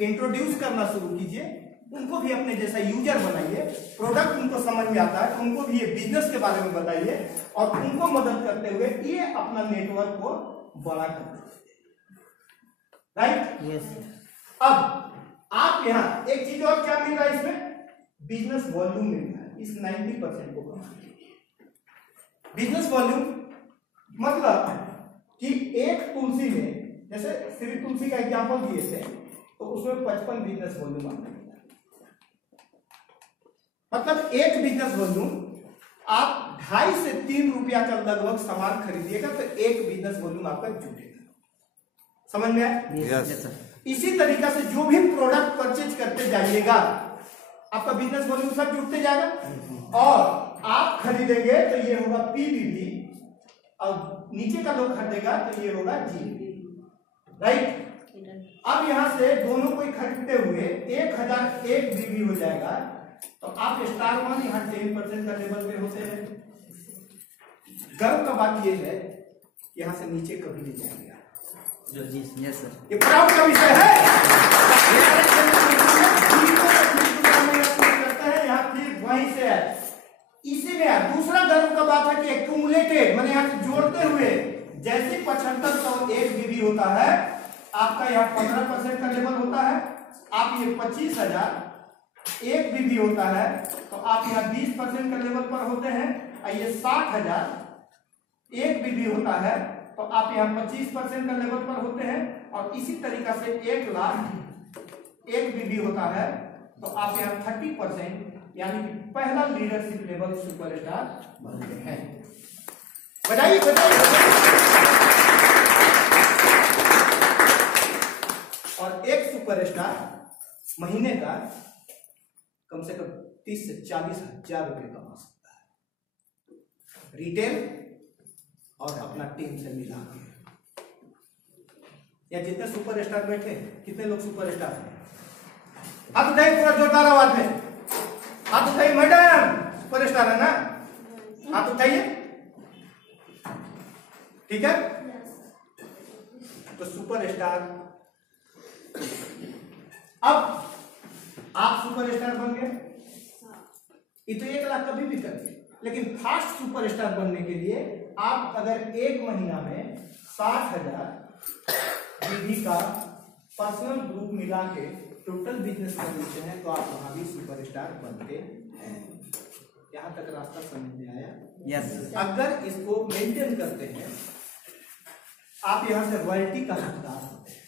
इंट्रोड्यूस करना शुरू कीजिए, उनको भी अपने जैसा यूजर बनाइए, प्रोडक्ट उनको समझ में आता है, उनको भी ये बिजनेस के बारे में बताइए और उनको मदद करते हुए ये अपना नेटवर्क को बड़ा करते हैं। राइट? यस अब आप यहाँ एक चीज और क्या मिल रहा है, इसमें बिजनेस वॉल्यूम मिल रहा है। इस 90% को बिजनेस वॉल्यूम मतलब कि एक तुलसी में, जैसे श्री तुलसी का एग्जांपल दिए थे, तो उसमें 55 बिजनेस वॉल्यूम आता है। मतलब एक बिजनेस वॉल्यूम आप 2.5 से 3 रुपया का लगभग सामान खरीदिएगा तो एक बिजनेस वॉल्यूम आपका जुटेगा। समझ में आया? Yes sir. इसी तरीका से जो भी प्रोडक्ट परचेज करते जाइएगा, आपका बिजनेस वॉल्यूम सब जुटते जाएगा और आप खरीदेंगे तो ये होगा पीबीबी और नीचे का लोग खरीदेगा तो ये होगा जीबी। राइट? अब यहां से दोनों को खरीदते हुए 1001 बीबी हो जाएगा, तो आप स्टार वन यहाँ 10% का लेवल पे होते हैं। गर्व का बात यह है कि यहां से नीचे कभी नहीं जाएंगे। Yes sir. ये प्राउड का विषय है। करते हैं यहाँ फिर वहीं से है, इसी में दूसरा गर्व का बात है कि एक्यूमुलेटेड माने यहाँ से जोड़ते हुए जैसे 7501 बीबी होता है, आपका यहाँ 15% का लेवल होता है। आप ये 25,000 बीबी होता है तो आप यहाँ 20% का लेवल पर होते हैं। और ये 60,000 बीबी होता है तो आप यहाँ 25% का लेवल पर होते हैं। और इसी तरीका से 1,00,000 बीबी होता है तो आप यहाँ 30% यानी कि पहला लीडरशिप लेवल सुपरस्टार बनते हैं। बजाइए बजाइए। और एक सुपरस्टार महीने का कम से कम 30 से 40 हजार रुपए कमा सकता है, रिटेल और अपना टीम से मिला के। या जितने सुपरस्टार बैठे, कितने लोग सुपरस्टार हैं? हाथ उठाइए, पूरा जोरदार आवाज में हाथ उठाइए। मैडम सुपरस्टार है ना, हाथ उठाइए। ठीक है, तो सुपरस्टार, अब आप सुपरस्टार बन गए, ये तो 1 लाख कभी भी करते, लेकिन फास्ट सुपरस्टार बनने के लिए आप अगर एक महीना में 60,000 विधि का पर्सनल ग्रुप मिला के टोटल बिजनेस कर लेते हैं, तो आप वहां भी सुपरस्टार बनते हैं। यहाँ तक रास्ता समझ में आया? यस। अगर इसको मेंटेन करते हैं, आप यहाँ से रॉयल्टी का हकदार होते हैं।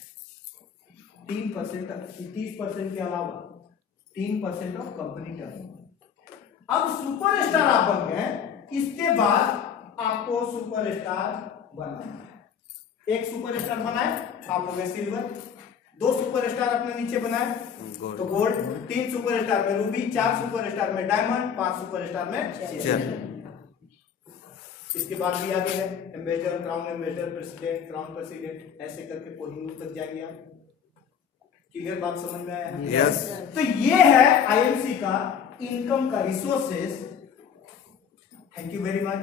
3% 30% के अलावा 3% ऑफ कंपनी टर्नओवर। अब सुपरस्टार आप बन गए, इसके बाद आपको सुपरस्टार बनाना है। एक सुपरस्टार बनाए आप हो गए सिल्वर, 2 सुपरस्टार अपने नीचे बनाए तो गोल्ड, 3 सुपरस्टार में रूबी, 4 सुपरस्टार में डायमंड, 5 सुपरस्टार में चेयर। इसके बाद भी आगे है ambassador, crown ambassador, president, crown president, ऐसे करके कोहिनूर तक जाएंगे आप। क्लियर बात समझ में आया? यस। तो ये है आईएमसी का इनकम का resources. Thank you very much.